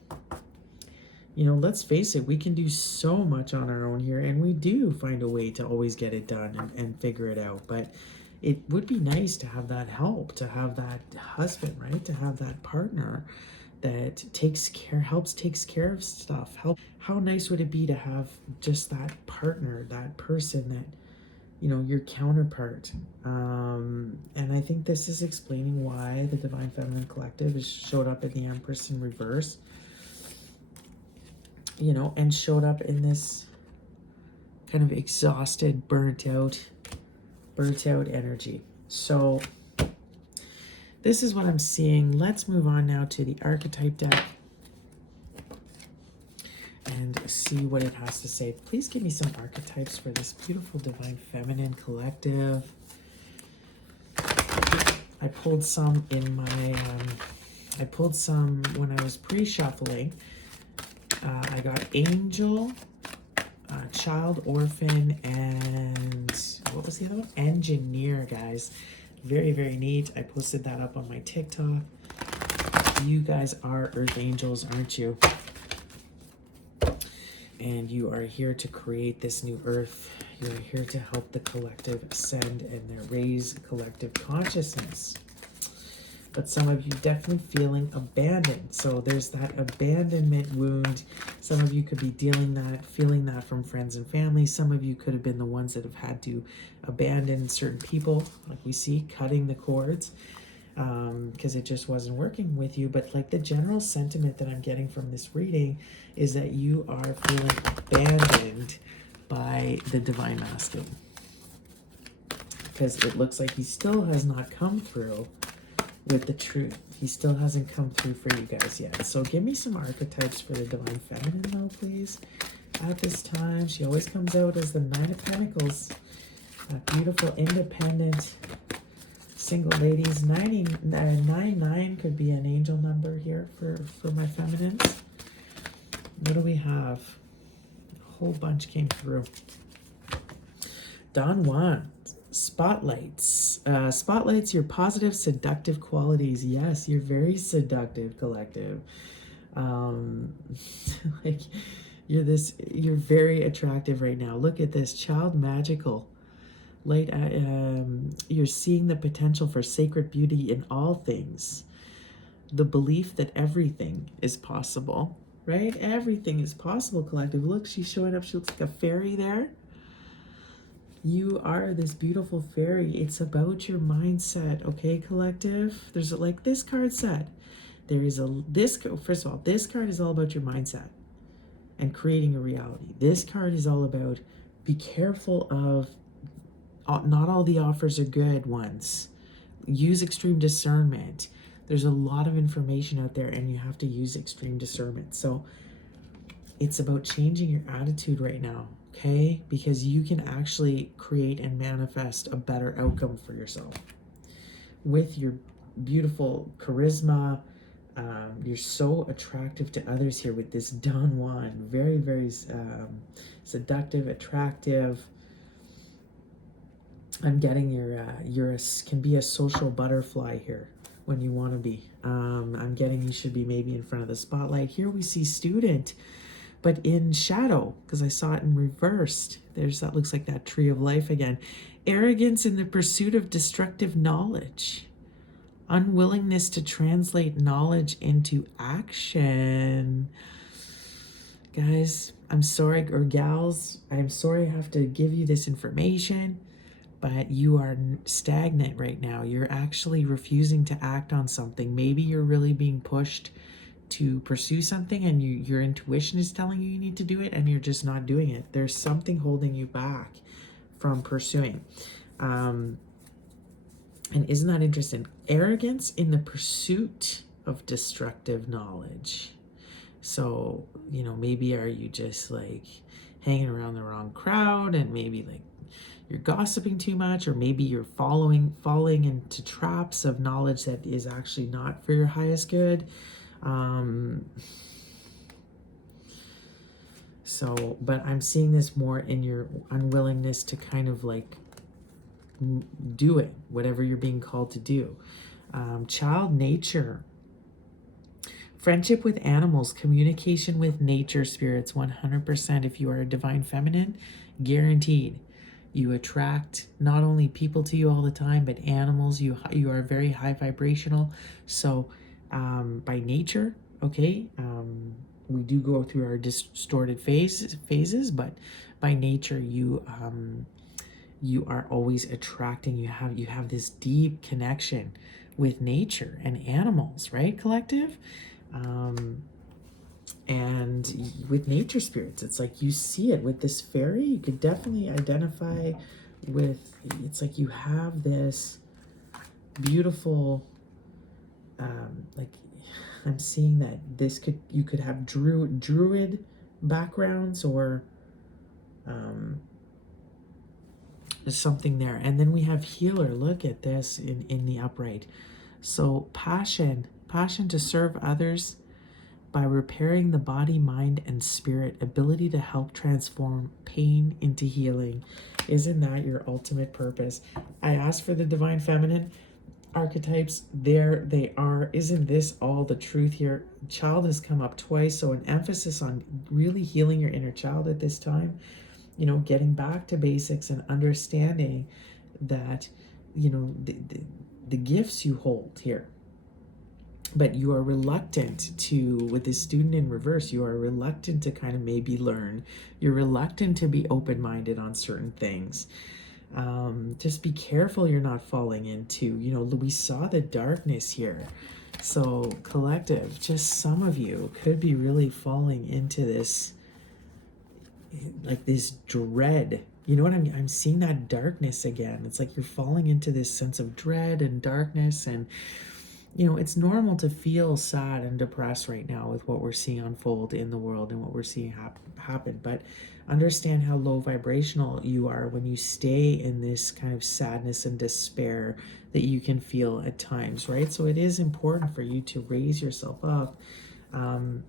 you know, let's face it, we can do so much on our own here, and we do find a way to always get it done and figure it out. But it would be nice to have that help, to have that husband, right? To have that partner that takes care of stuff. How nice would it be to have just that partner, that person that, you know, your counterpart. And I think this is explaining why the Divine Feminine Collective has showed up in the Empress in reverse, you know, and showed up in this kind of exhausted, burnt out energy. So this is what I'm seeing. Let's move on now to the archetype deck and see what it has to say. Please give me some archetypes for this beautiful Divine Feminine Collective. I pulled some in my, I pulled some when I was pre-shuffling. I got Angel, Child, Orphan, and what was the other one? Engineer, guys. Very, very neat. I posted that up on my TikTok. You guys are Earth Angels, aren't you? And you are here to create this new earth. You're here to help the collective ascend and raise collective consciousness. But some of you definitely feeling abandoned. So there's that abandonment wound. Some of you could be feeling that from friends and family. Some of you could have been the ones that have had to abandon certain people, like we see, cutting the cords, because it just wasn't working with you. But like the general sentiment that I'm getting from this reading is that you are feeling abandoned by the Divine Masculine, because it looks like he still has not come through with the truth. He still hasn't come through for you guys yet. So give me some archetypes for the Divine Feminine though, please. At this time, she always comes out as the Nine of Pentacles. That beautiful, independent, single ladies. 99 could be an angel number here for my feminines. What do we have? A whole bunch came through. Don Juan. Spotlights. Spotlights your positive, seductive qualities. Yes, you're very seductive, collective. Like you're very attractive right now. Look at this, child magical. Light. You're seeing the potential for sacred beauty in all things. The belief that everything is possible, right? Everything is possible, collective. Look, she's showing up. She looks like a fairy there. You are this beautiful fairy. It's about your mindset, okay, collective? There's like this card said. First of all, this card is all about your mindset and creating a reality. This card is all about be careful of not all the offers are good ones. Use extreme discernment. There's a lot of information out there and you have to use extreme discernment. So it's about changing your attitude right now. Okay, because you can actually create and manifest a better outcome for yourself with your beautiful charisma. You're so attractive to others here with this Don Juan. Very, very seductive, attractive. I'm getting can be a social butterfly here when you want to be. I'm getting you should be maybe in front of the spotlight. Here we see student, but in shadow, because I saw it in reversed. That looks like that tree of life again. Arrogance in the pursuit of destructive knowledge. Unwillingness to translate knowledge into action. Guys, I'm sorry, or gals, I'm sorry I have to give you this information, but you are stagnant right now. You're actually refusing to act on something. Maybe you're really being pushed to pursue something and your intuition is telling you need to do it and you're just not doing it. There's something holding you back from pursuing. And isn't that interesting? Arrogance in the pursuit of destructive knowledge. So, you know, maybe are you just like hanging around the wrong crowd, and maybe like you're gossiping too much, or maybe you're falling into traps of knowledge that is actually not for your highest good. But I'm seeing this more in your unwillingness to kind of like do it, whatever you're being called to do. Child nature. Friendship with animals, communication with nature spirits, 100%. If you are a divine feminine, guaranteed. You attract not only people to you all the time, but animals. You are very high vibrational. So by nature, okay, we do go through our distorted phases, but by nature, you are always attracting. You have this deep connection with nature and animals, right, collective? And with nature spirits, it's like you see it with this fairy. You could definitely identify with, it's like you have this beautiful, like I'm seeing that you could have druid backgrounds, or there's something there. And then we have healer. Look at this in the upright. So passion to serve others by repairing the body, mind, and spirit, ability to help transform pain into healing. Isn't that your ultimate purpose? I asked for the divine feminine archetypes. There they are. Isn't this all the truth here? Child has come up twice, so an emphasis on really healing your inner child at this time. You know, getting back to basics and understanding that, you know, the gifts you hold here. But you are reluctant to, with this student in reverse, you are reluctant to kind of maybe learn. You're reluctant to be open-minded on certain things. Just be careful you're not falling into, you know, we saw the darkness here. So collective, just some of you could be really falling into this, like this dread. You know what I'm seeing that darkness again. It's like you're falling into this sense of dread and darkness, and you know, it's normal to feel sad and depressed right now with what we're seeing unfold in the world and what we're seeing happen. But understand how low vibrational you are when you stay in this kind of sadness and despair that you can feel at times, right? So it is important for you to raise yourself up and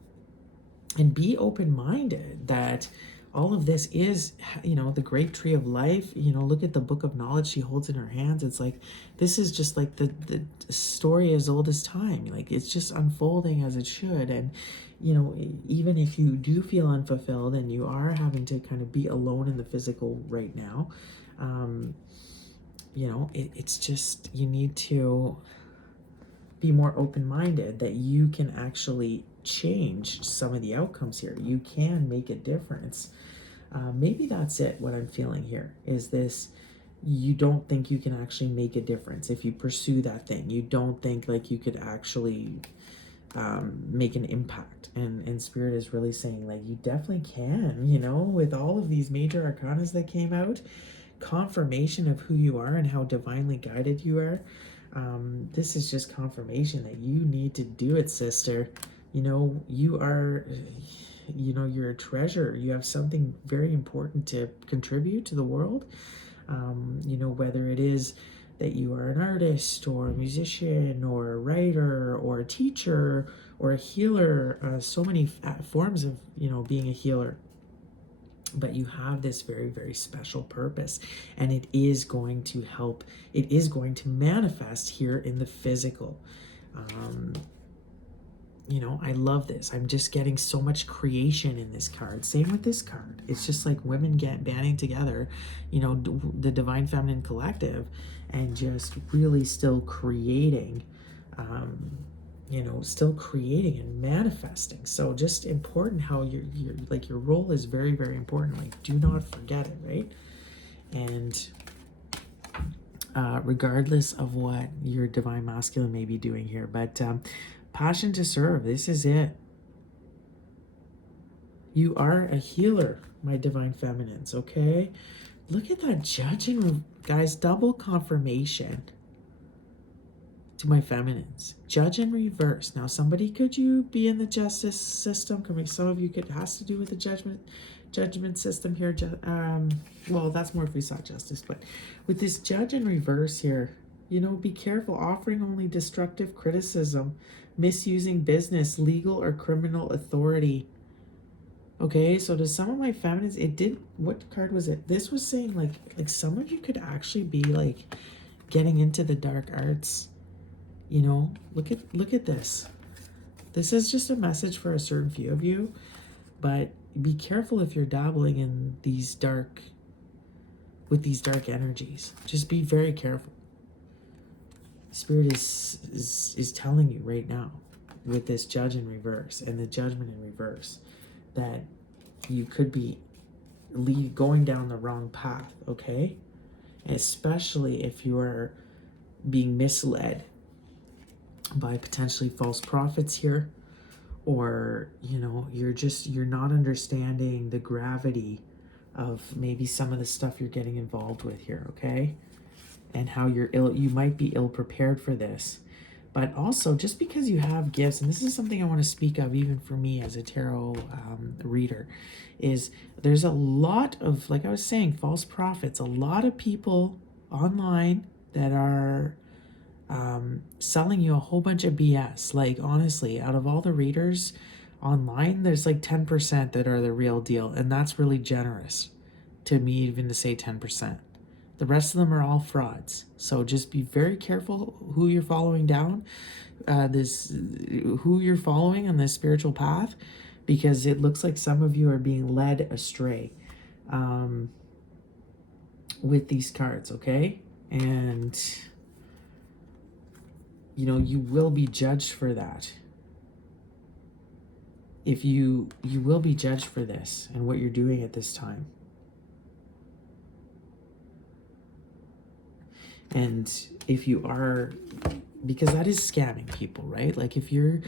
be open-minded that all of this is, you know, the great tree of life. You know, look at the book of knowledge she holds in her hands. It's like, this is just like the story as old as time. Like, it's just unfolding as it should. And, you know, even if you do feel unfulfilled and you are having to kind of be alone in the physical right now, you know, it's just, you need to be more open-minded that you can actually change some of the outcomes here. You can make a difference. Maybe that's it. What I'm feeling here is this: you don't think you can actually make a difference if you pursue that thing. You don't think like you could actually make an impact. And Spirit is really saying like you definitely can, you know, with all of these major arcanas that came out, confirmation of who you are and how divinely guided you are. This is just confirmation that you need to do it, sister. You know, you are, you know, you're a treasure. You have something very important to contribute to the world. You know, whether it is that you are an artist or a musician or a writer or a teacher or a healer, so many forms of, you know, being a healer. But you have this very, very special purpose, and it is going to help. It is going to manifest here in the physical. You know, I love this. I'm just getting so much creation in this card. Same with this card. It's just like women banding together, you know, the Divine Feminine Collective, and just really still creating, you know, still creating and manifesting. So just important how your like your role is very, very important. Like, do not forget it, right? And regardless of what your Divine Masculine may be doing here, but passion to serve, this is it. You are a healer, my Divine Feminines, okay? Look at that Judging, guys, double confirmation. to my feminines. Judge in reverse. Now, somebody, could you be in the justice system? Some of you could, has to do with the judgment system here. Well, that's more if we saw justice, but with this judge in reverse here, you know, be careful offering only destructive criticism, misusing business, legal or criminal authority. Okay, so to some of my feminines, it did, what card was it? This was saying like some of you could actually be like getting into the dark arts. You know, look at this. This is just a message for a certain few of you, but be careful if you're dabbling in these dark energies. Just be very careful. Spirit is telling you right now with this judge in reverse and the judgment in reverse that you could be going down the wrong path, okay? Especially if you are being misled by potentially false prophets here, or you know, you're not understanding the gravity of maybe some of the stuff you're getting involved with here, okay? And how you might be ill prepared for this. But also, just because you have gifts, and this is something I want to speak of even for me as a tarot reader, is there's a lot of, like I was saying, false prophets, a lot of people online that are selling you a whole bunch of BS. Like, honestly, out of all the readers online, there's like 10% that are the real deal, and that's really generous to me even to say 10%. The rest of them are all frauds. So just be very careful who you're following down, who you're following on this spiritual path, because it looks like some of you are being led astray with these cards, okay? And you know, you will be judged for that. If you will be judged for this and what you're doing at this time. And if you are, because that is scamming people, right? Like if you're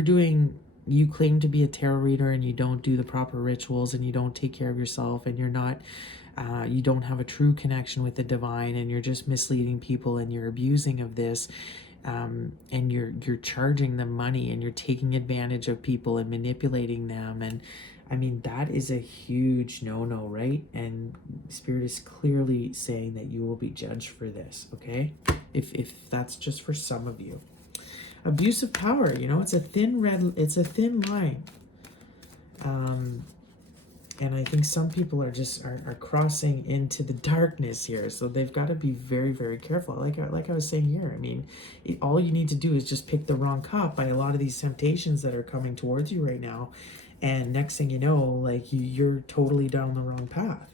doing, you claim to be a tarot reader and you don't do the proper rituals and you don't take care of yourself and you're not, you don't have a true connection with the divine and you're just misleading people and you're abusing of this, and you're charging them money and you're taking advantage of people and manipulating them, and I mean, that is a huge no-no, right? And Spirit is clearly saying that you will be judged for this, okay? If that's just for some of you. Abuse of power, you know, it's a thin line. And I think some people are just are crossing into the darkness here, so they've got to be very, very careful. Like I was saying here, I mean, all you need to do is just pick the wrong cup by a lot of these temptations that are coming towards you right now, and next thing you know, like you're totally down the wrong path,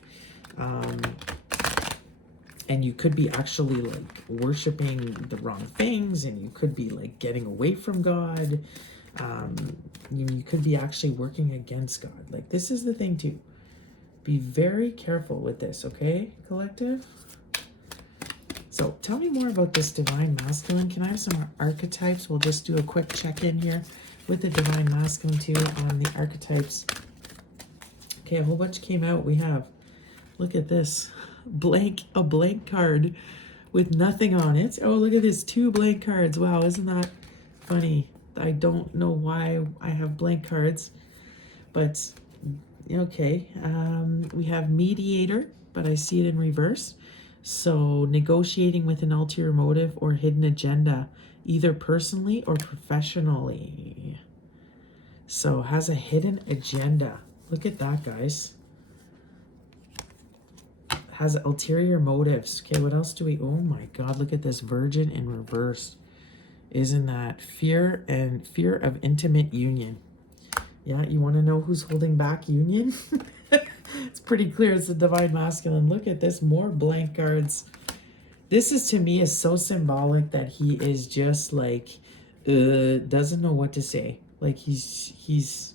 and you could be actually like worshiping the wrong things, and you could be like getting away from God. You could be actually working against God. Like, this is the thing too. Be very careful with this, okay, collective? So tell me more about this divine masculine. Can I have some archetypes? We'll just do a quick check-in here with the divine masculine too on the archetypes. Okay, a whole bunch came out. We have, look at this, a blank card with nothing on it. Oh, look at this, 2 blank cards. Wow, isn't that funny? I don't know why I have blank cards, but okay. We have mediator, but I see it in reverse. So negotiating with an ulterior motive or hidden agenda, either personally or professionally. So has a hidden agenda. Look at that, guys. Has ulterior motives. Okay, what else do we, oh my God, look at this, virgin in reverse. Isn't that fear of intimate union? Yeah, you want to know who's holding back union? It's pretty clear it's the divine masculine. Look at this, more blank cards. This is, to me, is so symbolic that he is just like, doesn't know what to say. Like he's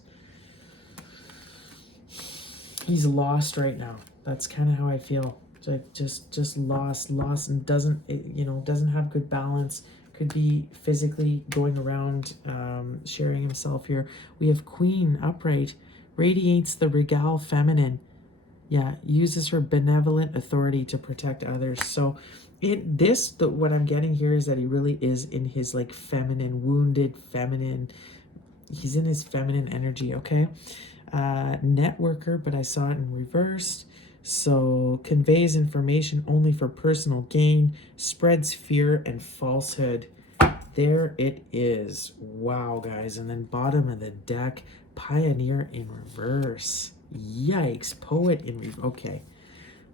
lost right now. That's kind of how I feel. Like just lost and doesn't have good balance. Could be physically going around sharing himself here. We have Queen upright, radiates the regale feminine. Yeah, uses her benevolent authority to protect others. So What I'm getting here is that he really is in his like feminine, wounded feminine. He's in his feminine energy, okay? Networker, but I saw it in reverse. So conveys information only for personal gain, spreads fear and falsehood. There it is. Wow, guys. And then bottom of the deck, pioneer in reverse. Yikes. Poet in reverse. Okay.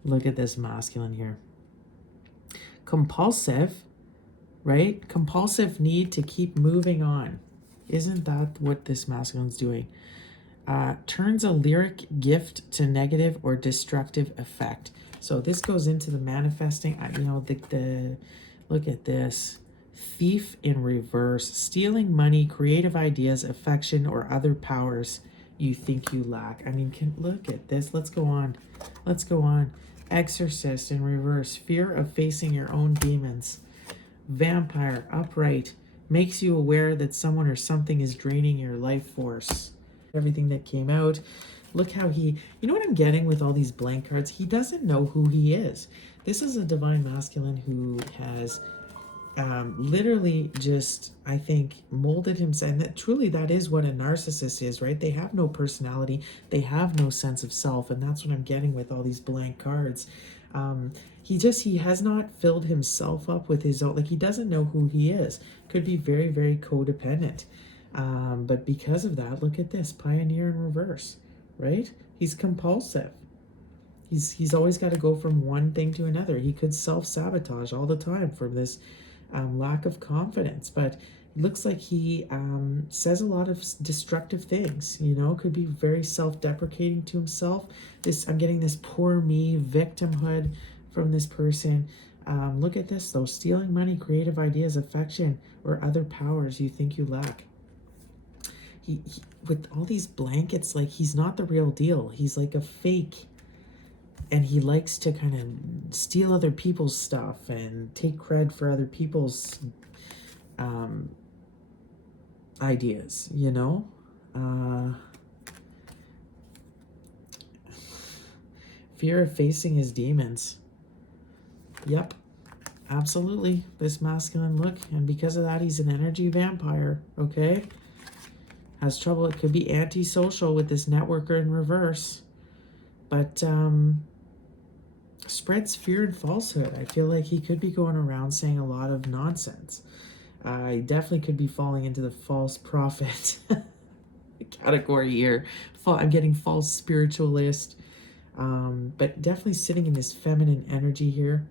Look at this masculine here. Compulsive, right? Compulsive need to keep moving on. Isn't that what this masculine's doing? Turns a lyric gift to negative or destructive effect. So this goes into the manifesting. You know, the look at this. Thief in reverse. Stealing money, creative ideas, affection, or other powers you think you lack. I mean, look at this. Let's go on. Let's go on. Exorcist in reverse. Fear of facing your own demons. Vampire upright. Makes you aware that someone or something is draining your life force. Everything that came out. Look how you know what I'm getting with all these blank cards? He doesn't know who he is. This is a divine masculine who has literally just, I think, molded himself. And that is what a narcissist is, right? They have no personality. They have no sense of self. And that's what I'm getting with all these blank cards. He has not filled himself up with his own, like he doesn't know who he is. Could be very, very codependent. But because of that, look at this, pioneer in reverse, right? He's compulsive. He's always got to go from one thing to another. He could self-sabotage all the time from this lack of confidence, but it looks like he says a lot of destructive things, you know, could be very self-deprecating to himself. I'm getting this poor me victimhood from this person. Look at this though, stealing money, creative ideas, affection, or other powers you think you lack. He with all these blankets, like he's not the real deal. He's like a fake, and he likes to kind of steal other people's stuff and take cred for other people's ideas, you know? Fear of facing his demons. Yep, absolutely. This masculine look, and because of that, he's an energy vampire, okay? Has trouble. It could be antisocial with this networker in reverse, but spreads fear and falsehood. I feel like he could be going around saying a lot of nonsense. He definitely could be falling into the false prophet category here. I'm getting false spiritualist, but definitely sitting in this feminine energy here.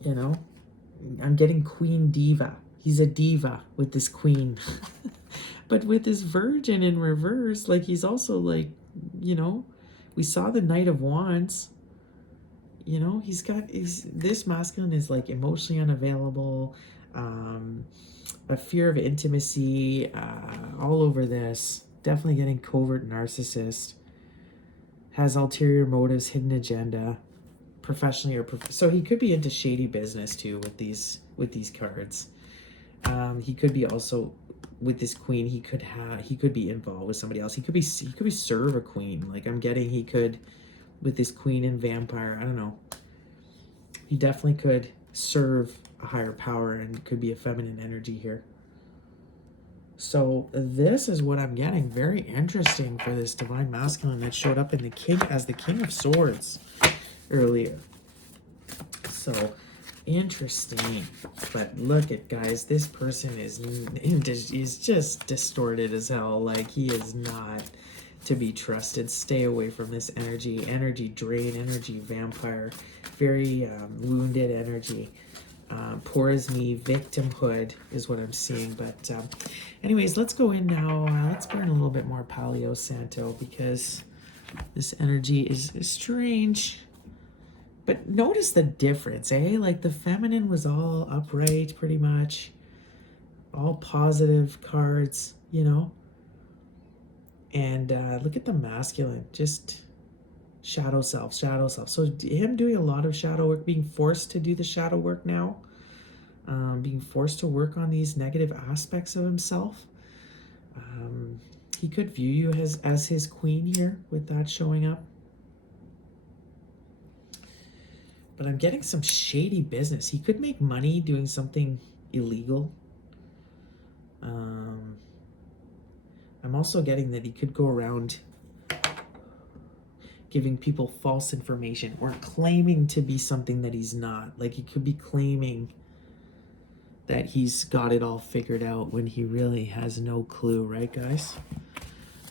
You know, I'm getting queen diva. He's a diva with this queen. But with this virgin in reverse, like he's also like, you know, we saw the Knight of Wands. You know, this masculine is like emotionally unavailable, a fear of intimacy, all over this. Definitely getting covert narcissist. Has ulterior motives, hidden agenda, professionally so he could be into shady business too with these cards. He could be also with this queen. He could be involved with somebody else. He could be serve a queen. Like I'm getting, he could with this queen and vampire. I don't know. He definitely could serve a higher power and could be a feminine energy here. So this is what I'm getting. Very interesting for this divine masculine that showed up in the king as the King of Swords earlier. So interesting. But look at, guys, this person is just distorted as hell. Like he is not to be trusted. Stay away from this energy drain, energy vampire, very wounded energy. Poor as me, victimhood is what I'm seeing. But anyways, let's go in now. Let's burn a little bit more Palo Santo because this energy is strange. But notice the difference, eh? Like the feminine was all upright pretty much, all positive cards, you know? And look at the masculine, just shadow self. So him doing a lot of shadow work, being forced to do the shadow work now, being forced to work on these negative aspects of himself. He could view you as his queen here with that showing up. But I'm getting some shady business. He could make money doing something illegal. I'm also getting that he could go around giving people false information or claiming to be something that he's not. Like he could be claiming that he's got it all figured out when he really has no clue, right, guys?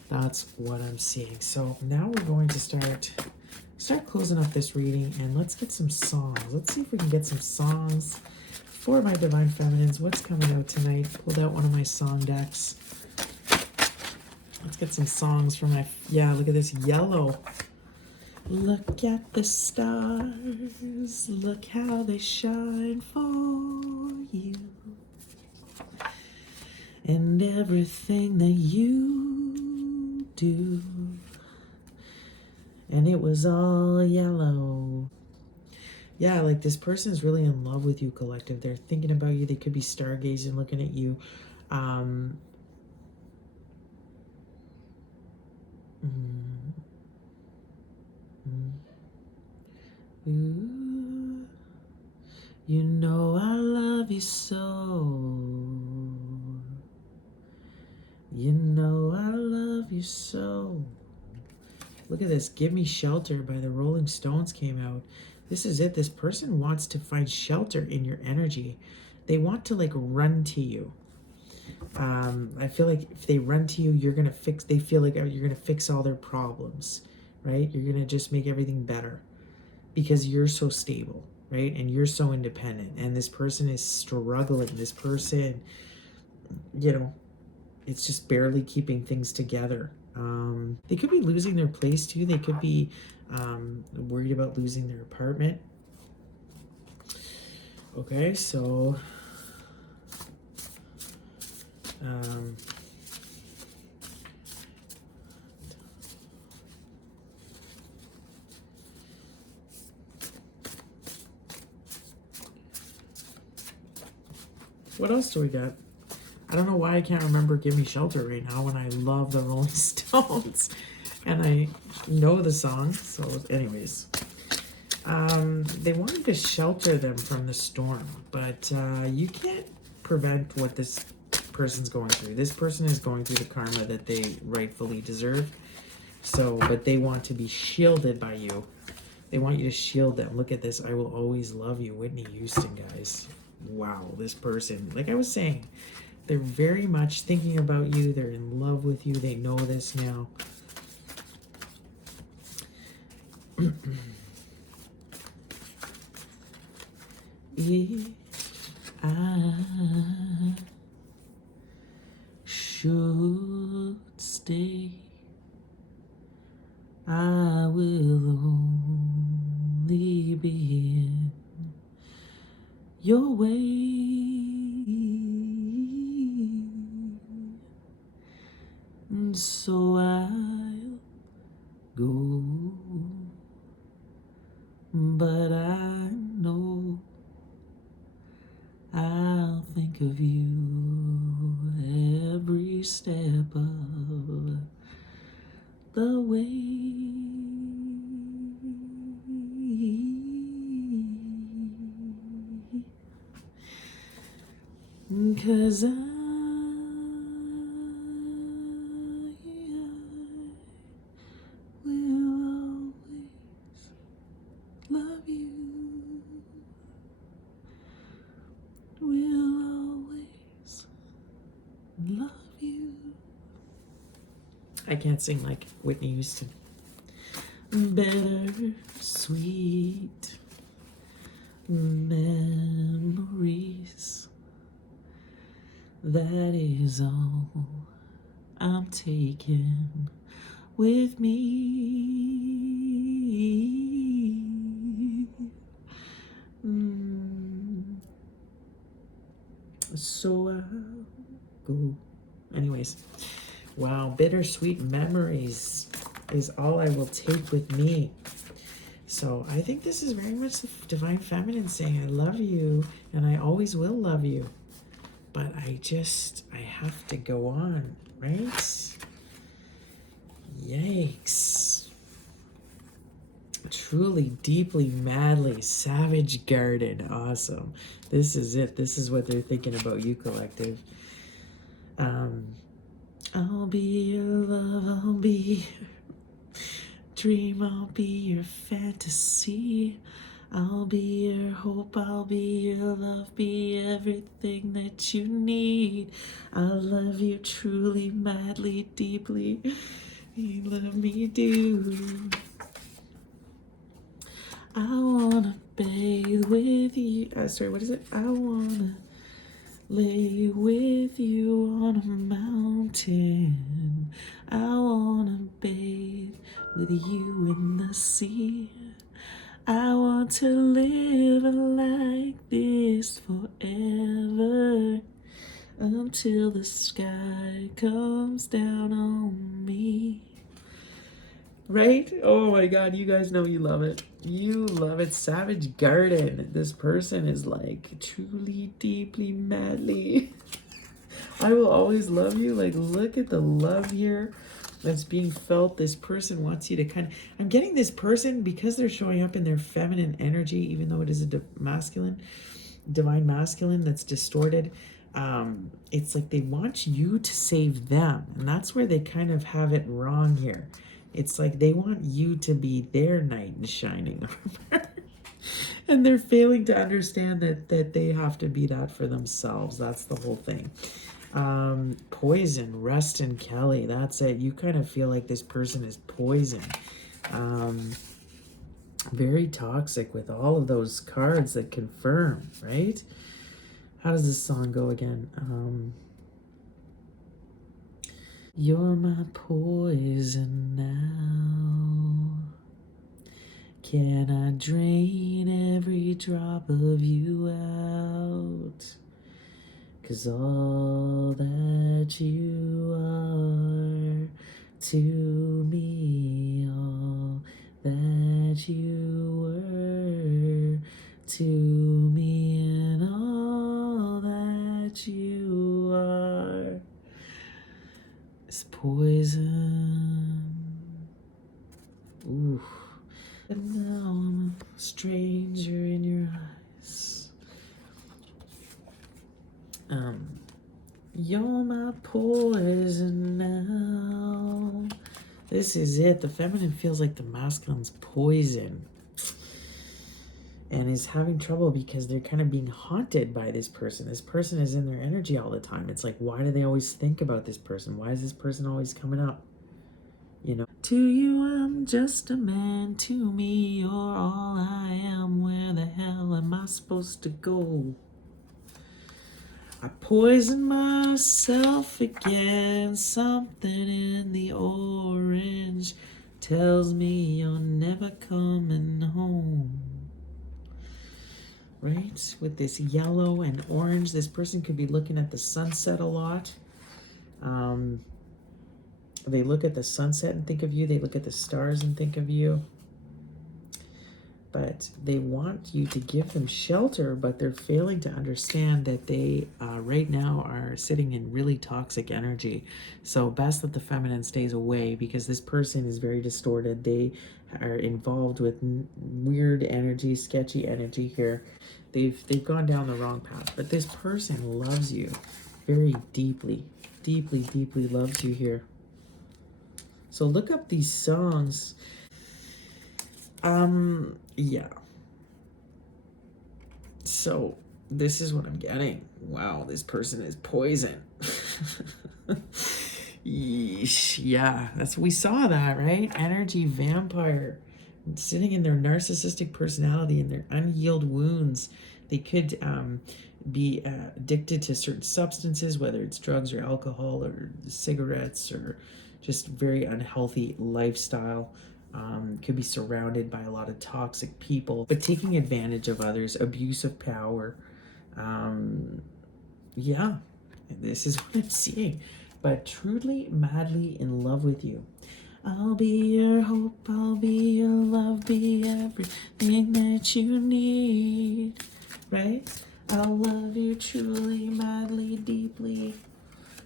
That's what I'm seeing. So now we're going to start closing up this reading, and let's get some songs. Let's see if we can get some songs for my Divine Feminines. What's coming out tonight? Pulled out one of my song decks. Let's get some songs for my, yeah, look at this yellow. Look at the stars, look how they shine for you. And everything that you do. And it was all yellow. Yeah, like this person is really in love with you, collective. They're thinking about you. They could be stargazing, looking at you. Ooh, you know I love you so. You know I love you so. Look at this. Give Me Shelter by the Rolling Stones came out. This is it. This person wants to find shelter in your energy. They want to like run to you. I feel like if they run to you, you're going to fix, they feel like you're going to fix all their problems, right? You're going to just make everything better because you're so stable, right? And you're so independent. And this person is struggling. This person, you know, it's just barely keeping things together. They could be losing their place too. They could be worried about losing their apartment. Okay, so what else do we got? I don't know why I can't remember Give Me Shelter right now when I love the Rolling Stones and I know the song. So anyways, they wanted to shelter them from the storm, but you can't prevent what this person's going through. This person is going through the karma that they rightfully deserve. So, but they want to be shielded by you. They want you to shield them. Look at this. I will always love you. Whitney Houston, guys. Wow, this person, like I was saying, they're very much thinking about you. They're in love with you. They know this now. If I should stay, I will only be in your way. And so I'll go, but I know I'll think of you every step of the way. 'Cause I will always love you. Will always love you. I can't sing like Whitney Houston. Better sweet memories. That is all I'm taking with me. So I'll go. Anyways, wow, bittersweet memories is all I will take with me. So I think this is very much the Divine Feminine saying, I love you and I always will love you. But I have to go on, right? Yikes. Truly, deeply, madly, savage garden. Awesome. This is it. This is what they're thinking about you, collective. I'll be your love, I'll be your dream, I'll be your fantasy. I'll be your hope, I'll be your love, be everything that you need. I'll love you truly, madly, deeply. You love me, do. I wanna bathe with you. Sorry, what is it? I wanna lay with you on a mountain. I wanna bathe with you in the sea. I want to live like this forever until the sky comes down on me. Right? Oh my God, you guys know you love it. You love it. Savage Garden. This person is like truly, deeply, madly. I will always love you. Like, look at the love here that's being felt. This person wants you to kind of, I'm getting this person because they're showing up in their feminine energy, even though it is a divine masculine that's distorted. It's like they want you to save them. And that's where they kind of have it wrong here. It's like they want you to be their knight in shining armor. And they're failing to understand that they have to be that for themselves. That's the whole thing. Poison, Reston Kelly. That's it. You kind of feel like this person is poison. Very toxic with all of those cards that confirm, right? How does this song go again? You're my poison now. Can I drain every drop of you out? 'Cause all that you are to me, all that you were to me, and all that you are is poison. Ooh. And now I'm a stranger in your eyes. You're my poison now. This is it. The feminine feels like the masculine's poison. And is having trouble because they're kind of being haunted by this person. This person is in their energy all the time. It's like, why do they always think about this person? Why is this person always coming up? You know, to you I'm just a man, to me you're all I am. Where the hell am I supposed to go? I poison myself again. Something in the orange tells me you're never coming home. Right? With this yellow and orange, this person could be looking at the sunset a lot. They look at the sunset and think of you. They look at the stars and think of you. But they want you to give them shelter, but they're failing to understand that they right now are sitting in really toxic energy. So best that the feminine stays away, because this person is very distorted. They are involved with weird energy, sketchy energy here. They've gone down the wrong path. But this person loves you very deeply, deeply, deeply loves you here. So look up these songs. Yeah. So this is what I'm getting. Wow, this person is poison. Yeesh. Yeah, we saw that, right? Energy vampire. Sitting in their narcissistic personality and their unhealed wounds. They could be addicted to certain substances, whether it's drugs or alcohol or cigarettes or just very unhealthy lifestyle. Could be surrounded by a lot of toxic people, but taking advantage of others, abuse of power. Yeah, this is what I'm seeing. But truly, madly in love with you. I'll be your hope, I'll be your love, be everything that you need. Right? I'll love you truly, madly, deeply.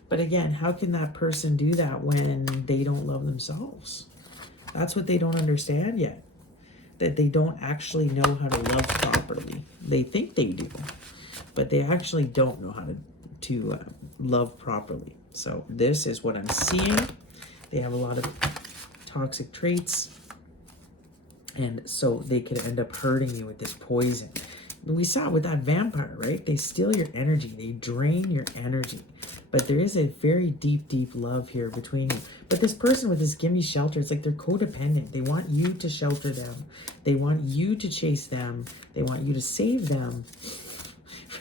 But again, how can that person do that when they don't love themselves? That's what they don't understand yet. that they don't actually know how to love properly. They think they do, but they actually don't know how to love properly. So this is what I'm seeing. They have a lot of toxic traits, and so they could end up hurting you with this poison. We saw it with that vampire, right? They steal your energy. They drain your energy. But there is a very deep, deep love here between you. But this person with this gimme shelter, it's like they're codependent. They want you to shelter them. They want you to chase them. They want you to save them,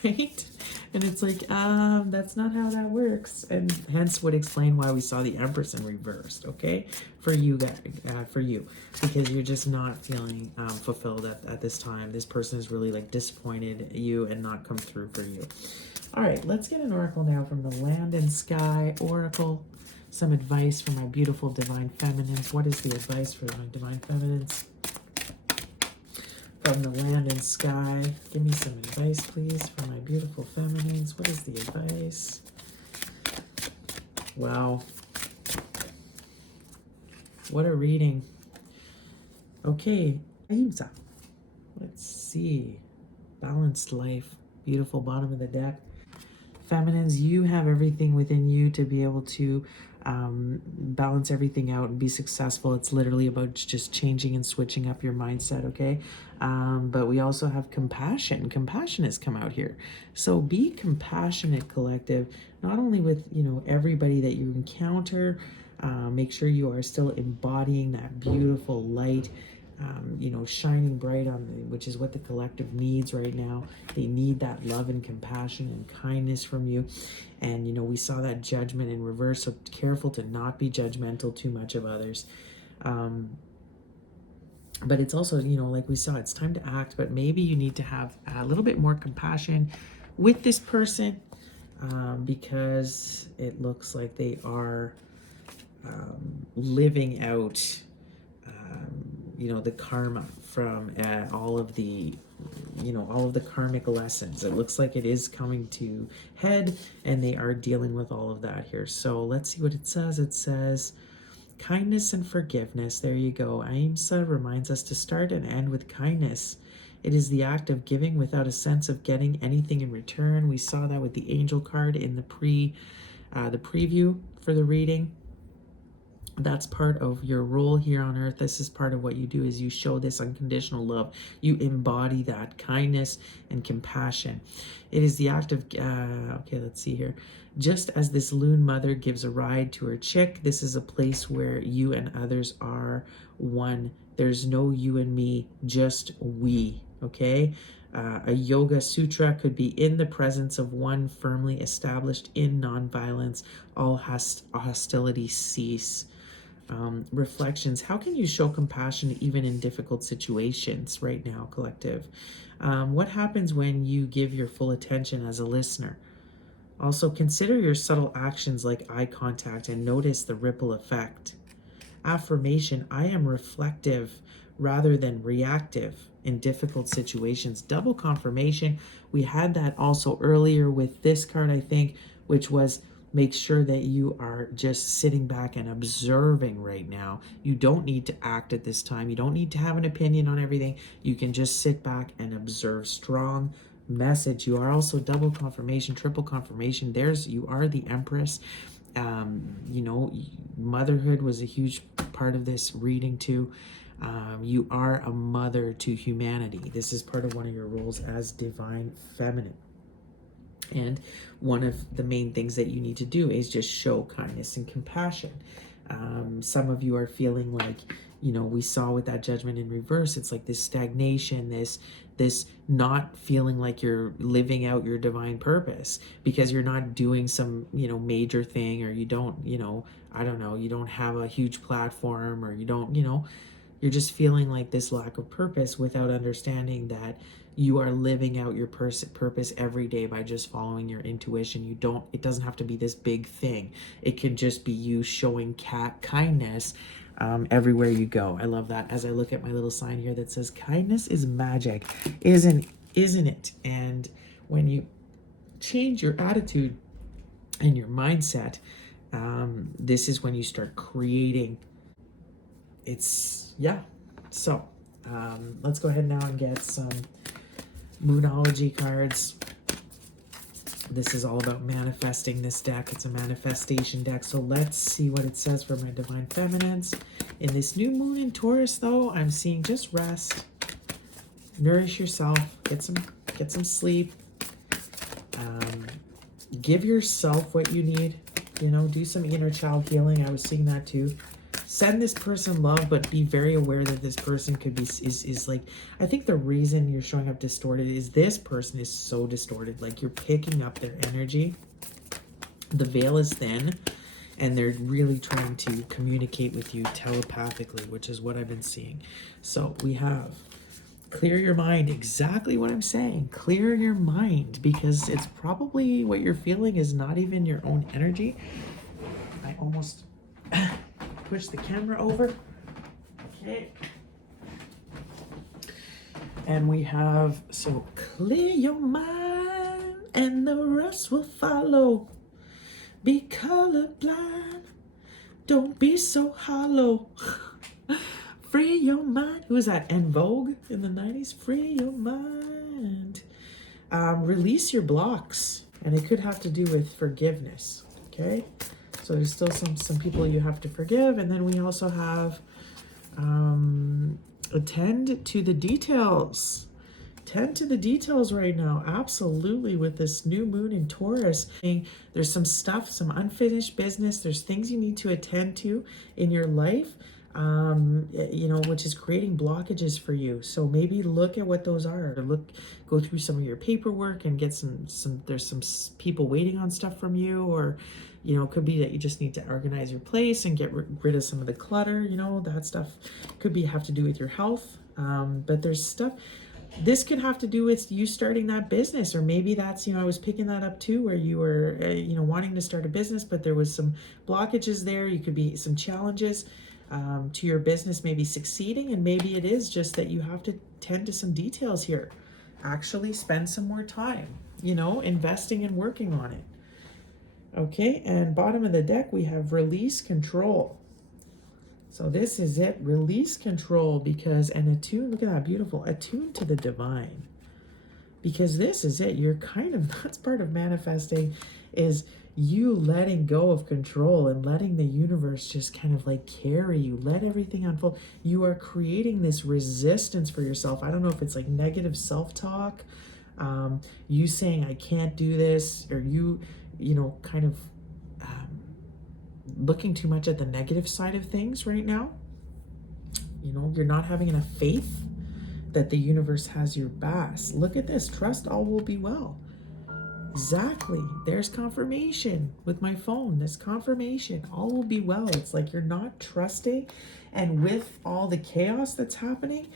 right? And it's like, that's not how that works. And hence would explain why we saw the Empress in reversed, okay? For you guys, for you. Because you're just not feeling fulfilled at this time. This person is really like disappointed you and not come through for you. All right, let's get an oracle now from the Land and Sky Oracle. Some advice for my beautiful divine feminines. What is the advice for my divine feminines? From the Land and Sky. Give me some advice, please, for my beautiful feminines. What is the advice? Wow. What a reading. Okay. Ahimsa. Let's see. Balanced life. Beautiful bottom of the deck. Feminines, you have everything within you to be able to balance everything out and be successful. It's literally about just changing and switching up your mindset, okay? But we also have compassion. Compassion has come out here. So be compassionate, collective, not only with, you know, everybody that you encounter. Make sure you are still embodying that beautiful light, you know, shining bright on the, which is what the collective needs right now. They need that love and compassion and kindness from you. And, you know, we saw that judgment in reverse, so careful to not be judgmental too much of others. But it's also, you know, like we saw, it's time to act, but maybe you need to have a little bit more compassion with this person because it looks like they are living out you know, the karma from all of the, you know, all of the karmic lessons. It looks like it is coming to head and they are dealing with all of that here. So let's see what it says. It says kindness and forgiveness. There you go. Ahimsa reminds us to start and end with kindness. It is the act of giving without a sense of getting anything in return. We saw that with the angel card in the preview for the reading. That's part of your role here on earth. This is part of what you do, is you show this unconditional love. You embody that kindness and compassion. It is the act of, okay, let's see here. Just as this loon mother gives a ride to her chick, this is a place where you and others are one. There's no you and me, just we, okay? A yoga sutra could be in the presence of one firmly established in nonviolence. All hostility cease. Reflections. How can you show compassion even in difficult situations right now, collective? What happens when you give your full attention as a listener? Also, consider your subtle actions like eye contact and notice the ripple effect. Affirmation. I am reflective rather than reactive in difficult situations. Double confirmation. We had that also earlier with this card, I think, which was make sure that you are just sitting back and observing right now. You don't need to act at this time. You don't need to have an opinion on everything. You can just sit back and observe. Strong message. You are also double confirmation, triple confirmation. You are the Empress. You know, motherhood was a huge part of this reading too. You are a mother to humanity. This is part of one of your roles as divine feminine. And one of the main things that you need to do is just show kindness and compassion. Some of you are feeling like, you know, we saw with that judgment in reverse, it's like this stagnation, this not feeling like you're living out your divine purpose because you're not doing some, you know, major thing, or you don't, you know, I don't know, you don't have a huge platform, or you don't, you know, you're just feeling like this lack of purpose without understanding that you are living out your purpose every day by just following your intuition. It doesn't have to be this big thing. It can just be you showing kindness everywhere you go. I love that. As I look at my little sign here that says kindness is magic, isn't it? And when you change your attitude and your mindset, this is when you start creating. So Let's go ahead now and get some Moonology cards. This is all about manifesting this deck. It's a manifestation deck. So let's see what it says for my Divine Feminines. In this new moon in Taurus, though, I'm seeing just rest. Nourish yourself. Get some sleep. Give yourself what you need. You know, do some inner child healing. I was seeing that too. Send this person love, but be very aware that this person could be, is like, I think the reason you're showing up distorted is this person is so distorted. Like, you're picking up their energy. The veil is thin, and they're really trying to communicate with you telepathically, which is what I've been seeing. So we have clear your mind. Exactly what I'm saying. Clear your mind, because it's probably what you're feeling is not even your own energy. I almost push the camera over. Okay. And we have, so clear your mind and the rest will follow. Be colorblind. Don't be so hollow. Free your mind. Who was that? En Vogue in the 90s? Free your mind. Release your blocks. And it could have to do with forgiveness. Okay. So there's still some people you have to forgive. And then we also have attend to the details. Tend to the details right now. Absolutely. With this new moon in Taurus, there's some stuff, some unfinished business. There's things you need to attend to in your life, you know, which is creating blockages for you. So maybe look at what those are. Go through some of your paperwork and get there's some people waiting on stuff from you, or, you know, it could be that you just need to organize your place and get rid of some of the clutter. You know, that stuff could have to do with your health. But there's stuff. This could have to do with you starting that business, or maybe that's, you know, I was picking that up too, where you were, you know, wanting to start a business, but there was some blockages there. You could be some challenges to your business, maybe succeeding, and maybe it is just that you have to tend to some details here. Actually spend some more time, you know, investing and working on it. Okay, and bottom of the deck, we have release control. So this is it, release control, because, and attune, look at that, beautiful, attune to the divine. Because this is it, you're kind of, that's part of manifesting, is you letting go of control and letting the universe just kind of like carry you, let everything unfold. You are creating this resistance for yourself. I don't know if it's like negative self-talk, you saying, I can't do this, or you know, kind of looking too much at the negative side of things right now. You know, you're not having enough faith that the universe has your back. Look at this, trust all will be well. Exactly, there's confirmation with my phone. This confirmation, all will be well. It's like you're not trusting, and with all the chaos that's happening,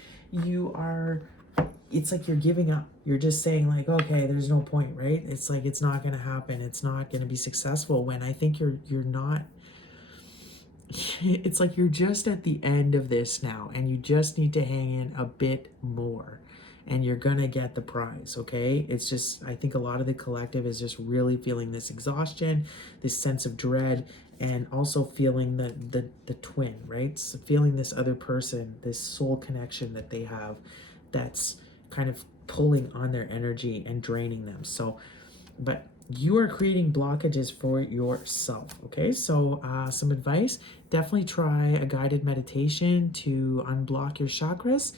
it's like you're giving up. You're just saying like, okay, there's no point, right? It's like, it's not going to happen. It's not going to be successful, when I think you're not. It's like you're just at the end of this now, and you just need to hang in a bit more, and you're going to get the prize, okay? It's just, I think a lot of the collective is just really feeling this exhaustion, this sense of dread, and also feeling the twin, right? So feeling this other person, this soul connection that they have, that's kind of pulling on their energy and draining them. So, but you are creating blockages for yourself, okay? So some advice, definitely try a guided meditation to unblock your chakras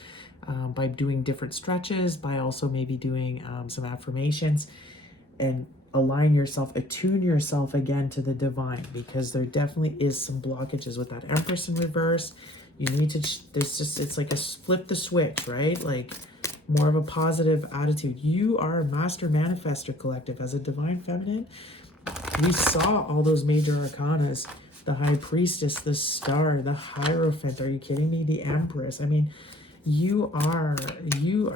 by doing different stretches, by also maybe doing some affirmations, and align yourself, attune yourself again to the divine, because there definitely is some blockages with that Empress in reverse. You need to, it's like a flip the switch, right? Like, more of a positive attitude. You are a master manifester collective. As a divine feminine, we saw all those major arcanas, the high priestess, the star, the hierophant. Are you kidding me? The Empress. I mean, you are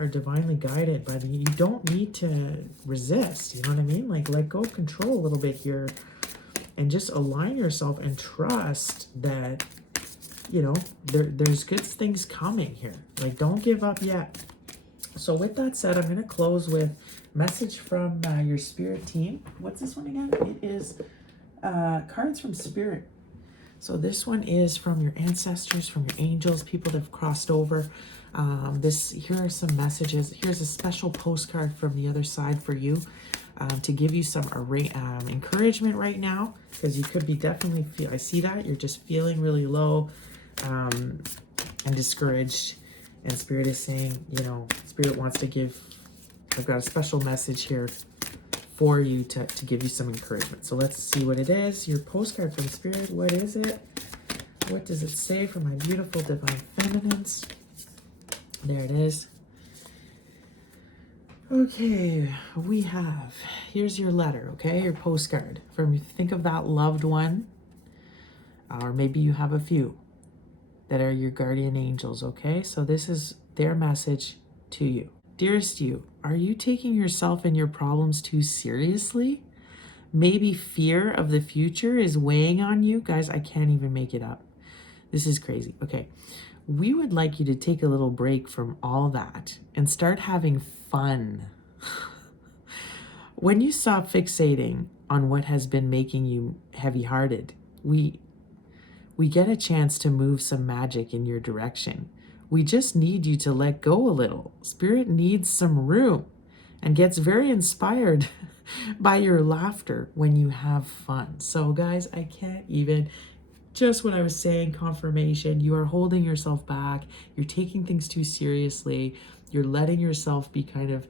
divinely guided by you don't need to resist. You know what I mean? Like, let go of control a little bit here, and just align yourself and trust that, you know, there's good things coming here. Like, don't give up yet. So with that said, I'm going to close with message from your spirit team. What's this one again? It is cards from spirit. So this one is from your ancestors, from your angels, people that have crossed over. Here are some messages. Here's a special postcard from the other side for you, to give you some encouragement right now, because you could be definitely I see that you're just feeling really low, and discouraged, and Spirit is saying, you know, Spirit wants to give, I've got a special message here for you to give you some encouragement. So let's see what it is. Your postcard from Spirit, what is it? What does it say for my beautiful divine feminines? There it is. Okay, we have, here's your letter, okay? Your postcard. Think of that loved one, or maybe you have a few that are your guardian angels, okay? So this is their message to you. Dearest you, are you taking yourself and your problems too seriously? Maybe fear of the future is weighing on you. Guys, I can't even make it up. This is crazy. Okay. We would like you to take a little break from all that and start having fun. When you stop fixating on what has been making you heavy-hearted, we get a chance to move some magic in your direction. We just need you to let go a little. Spirit needs some room and gets very inspired by your laughter when you have fun. So guys, I can't even, just what I was saying, confirmation, you are holding yourself back, you're taking things too seriously, you're letting yourself be kind of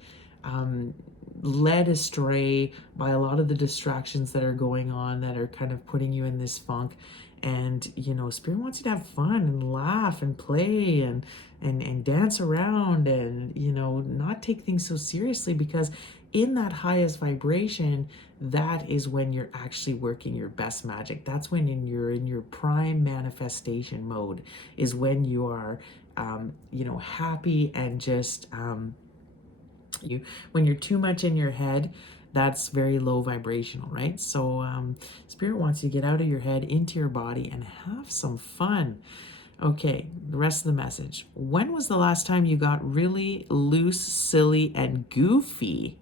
led astray by a lot of the distractions that are going on that are kind of putting you in this funk. And, you know, Spirit wants you to have fun and laugh and play and dance around and, you know, not take things so seriously, because in that highest vibration, that is when you're actually working your best magic. That's when you're in your prime manifestation mode, is when you are, you know, happy and just, when you're too much in your head, that's very low vibrational, right? So Spirit wants you to get out of your head into your body and have some fun. Okay, the rest of the message. When was the last time you got really loose, silly, and goofy?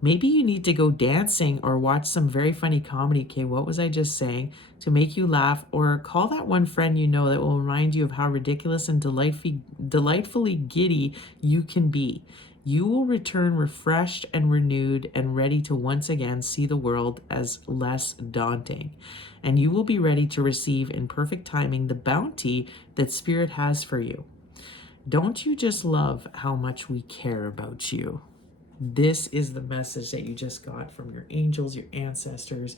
Maybe you need to go dancing or watch some very funny comedy. Okay, what was I just saying? To make you laugh, or call that one friend you know that will remind you of how ridiculous and delightfully giddy you can be. You will return refreshed and renewed and ready to once again see the world as less daunting. And you will be ready to receive in perfect timing the bounty that Spirit has for you. Don't you just love how much we care about you? This is the message that you just got from your angels, your ancestors,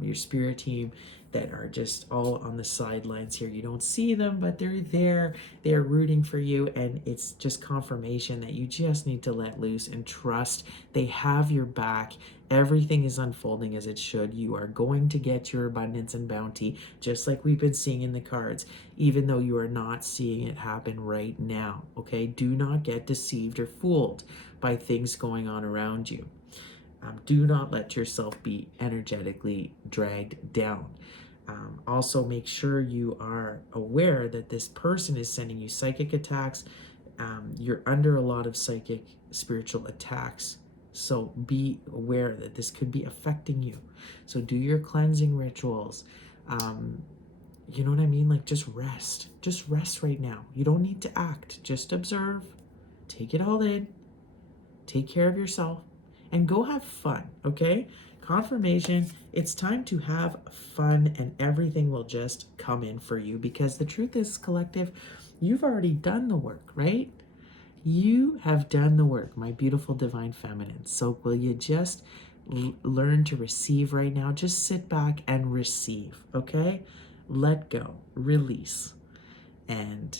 your spirit team, that are just all on the sidelines here. You don't see them, but they're there. They're rooting for you, and it's just confirmation that you just need to let loose and trust. They have your back. Everything is unfolding as it should. You are going to get your abundance and bounty, just like we've been seeing in the cards, even though you are not seeing it happen right now, okay? Do not get deceived or fooled by things going on around you. Do not let yourself be energetically dragged down. Also, make sure you are aware that this person is sending you psychic attacks. You're under a lot of psychic spiritual attacks. So be aware that this could be affecting you. So do your cleansing rituals. You know what I mean? Like, just rest. Just rest right now. You don't need to act. Just observe. Take it all in. Take care of yourself. And go have fun, okay? Confirmation, it's time to have fun, and everything will just come in for you, because the truth is, collective, you've already done the work, right? You have done the work, my beautiful divine feminine. So will you just learn to receive right now? Just sit back and receive, okay? Let go, release, and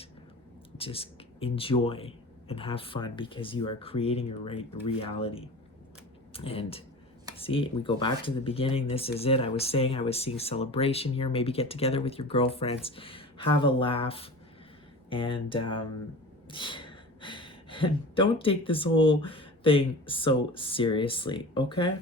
just enjoy and have fun, because you are creating your reality. And see, we go back to the beginning. This is it. I was saying I was seeing celebration here. Maybe get together with your girlfriends, have a laugh, and don't take this whole thing so seriously, okay?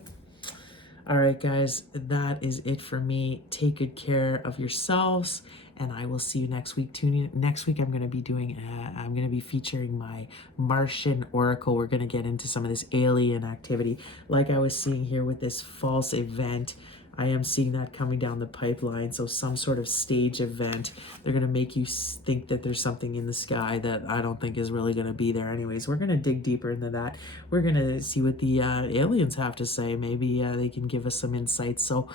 All right, guys, that is it for me. Take good care of yourselves, and I will see you next week. Tune in. Next week, I'm going to be doing, I'm going to be featuring my Martian Oracle. We're going to get into some of this alien activity, like I was seeing here with this false event. I am seeing that coming down the pipeline. So some sort of stage event. They're going to make you think that there's something in the sky that I don't think is really going to be there anyways. We're going to dig deeper into that. We're going to see what the aliens have to say. Maybe they can give us some insights. So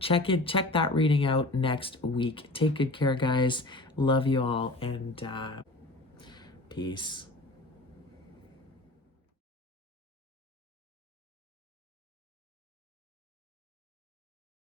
check that reading out next week. Take good care, guys. Love you all, and peace.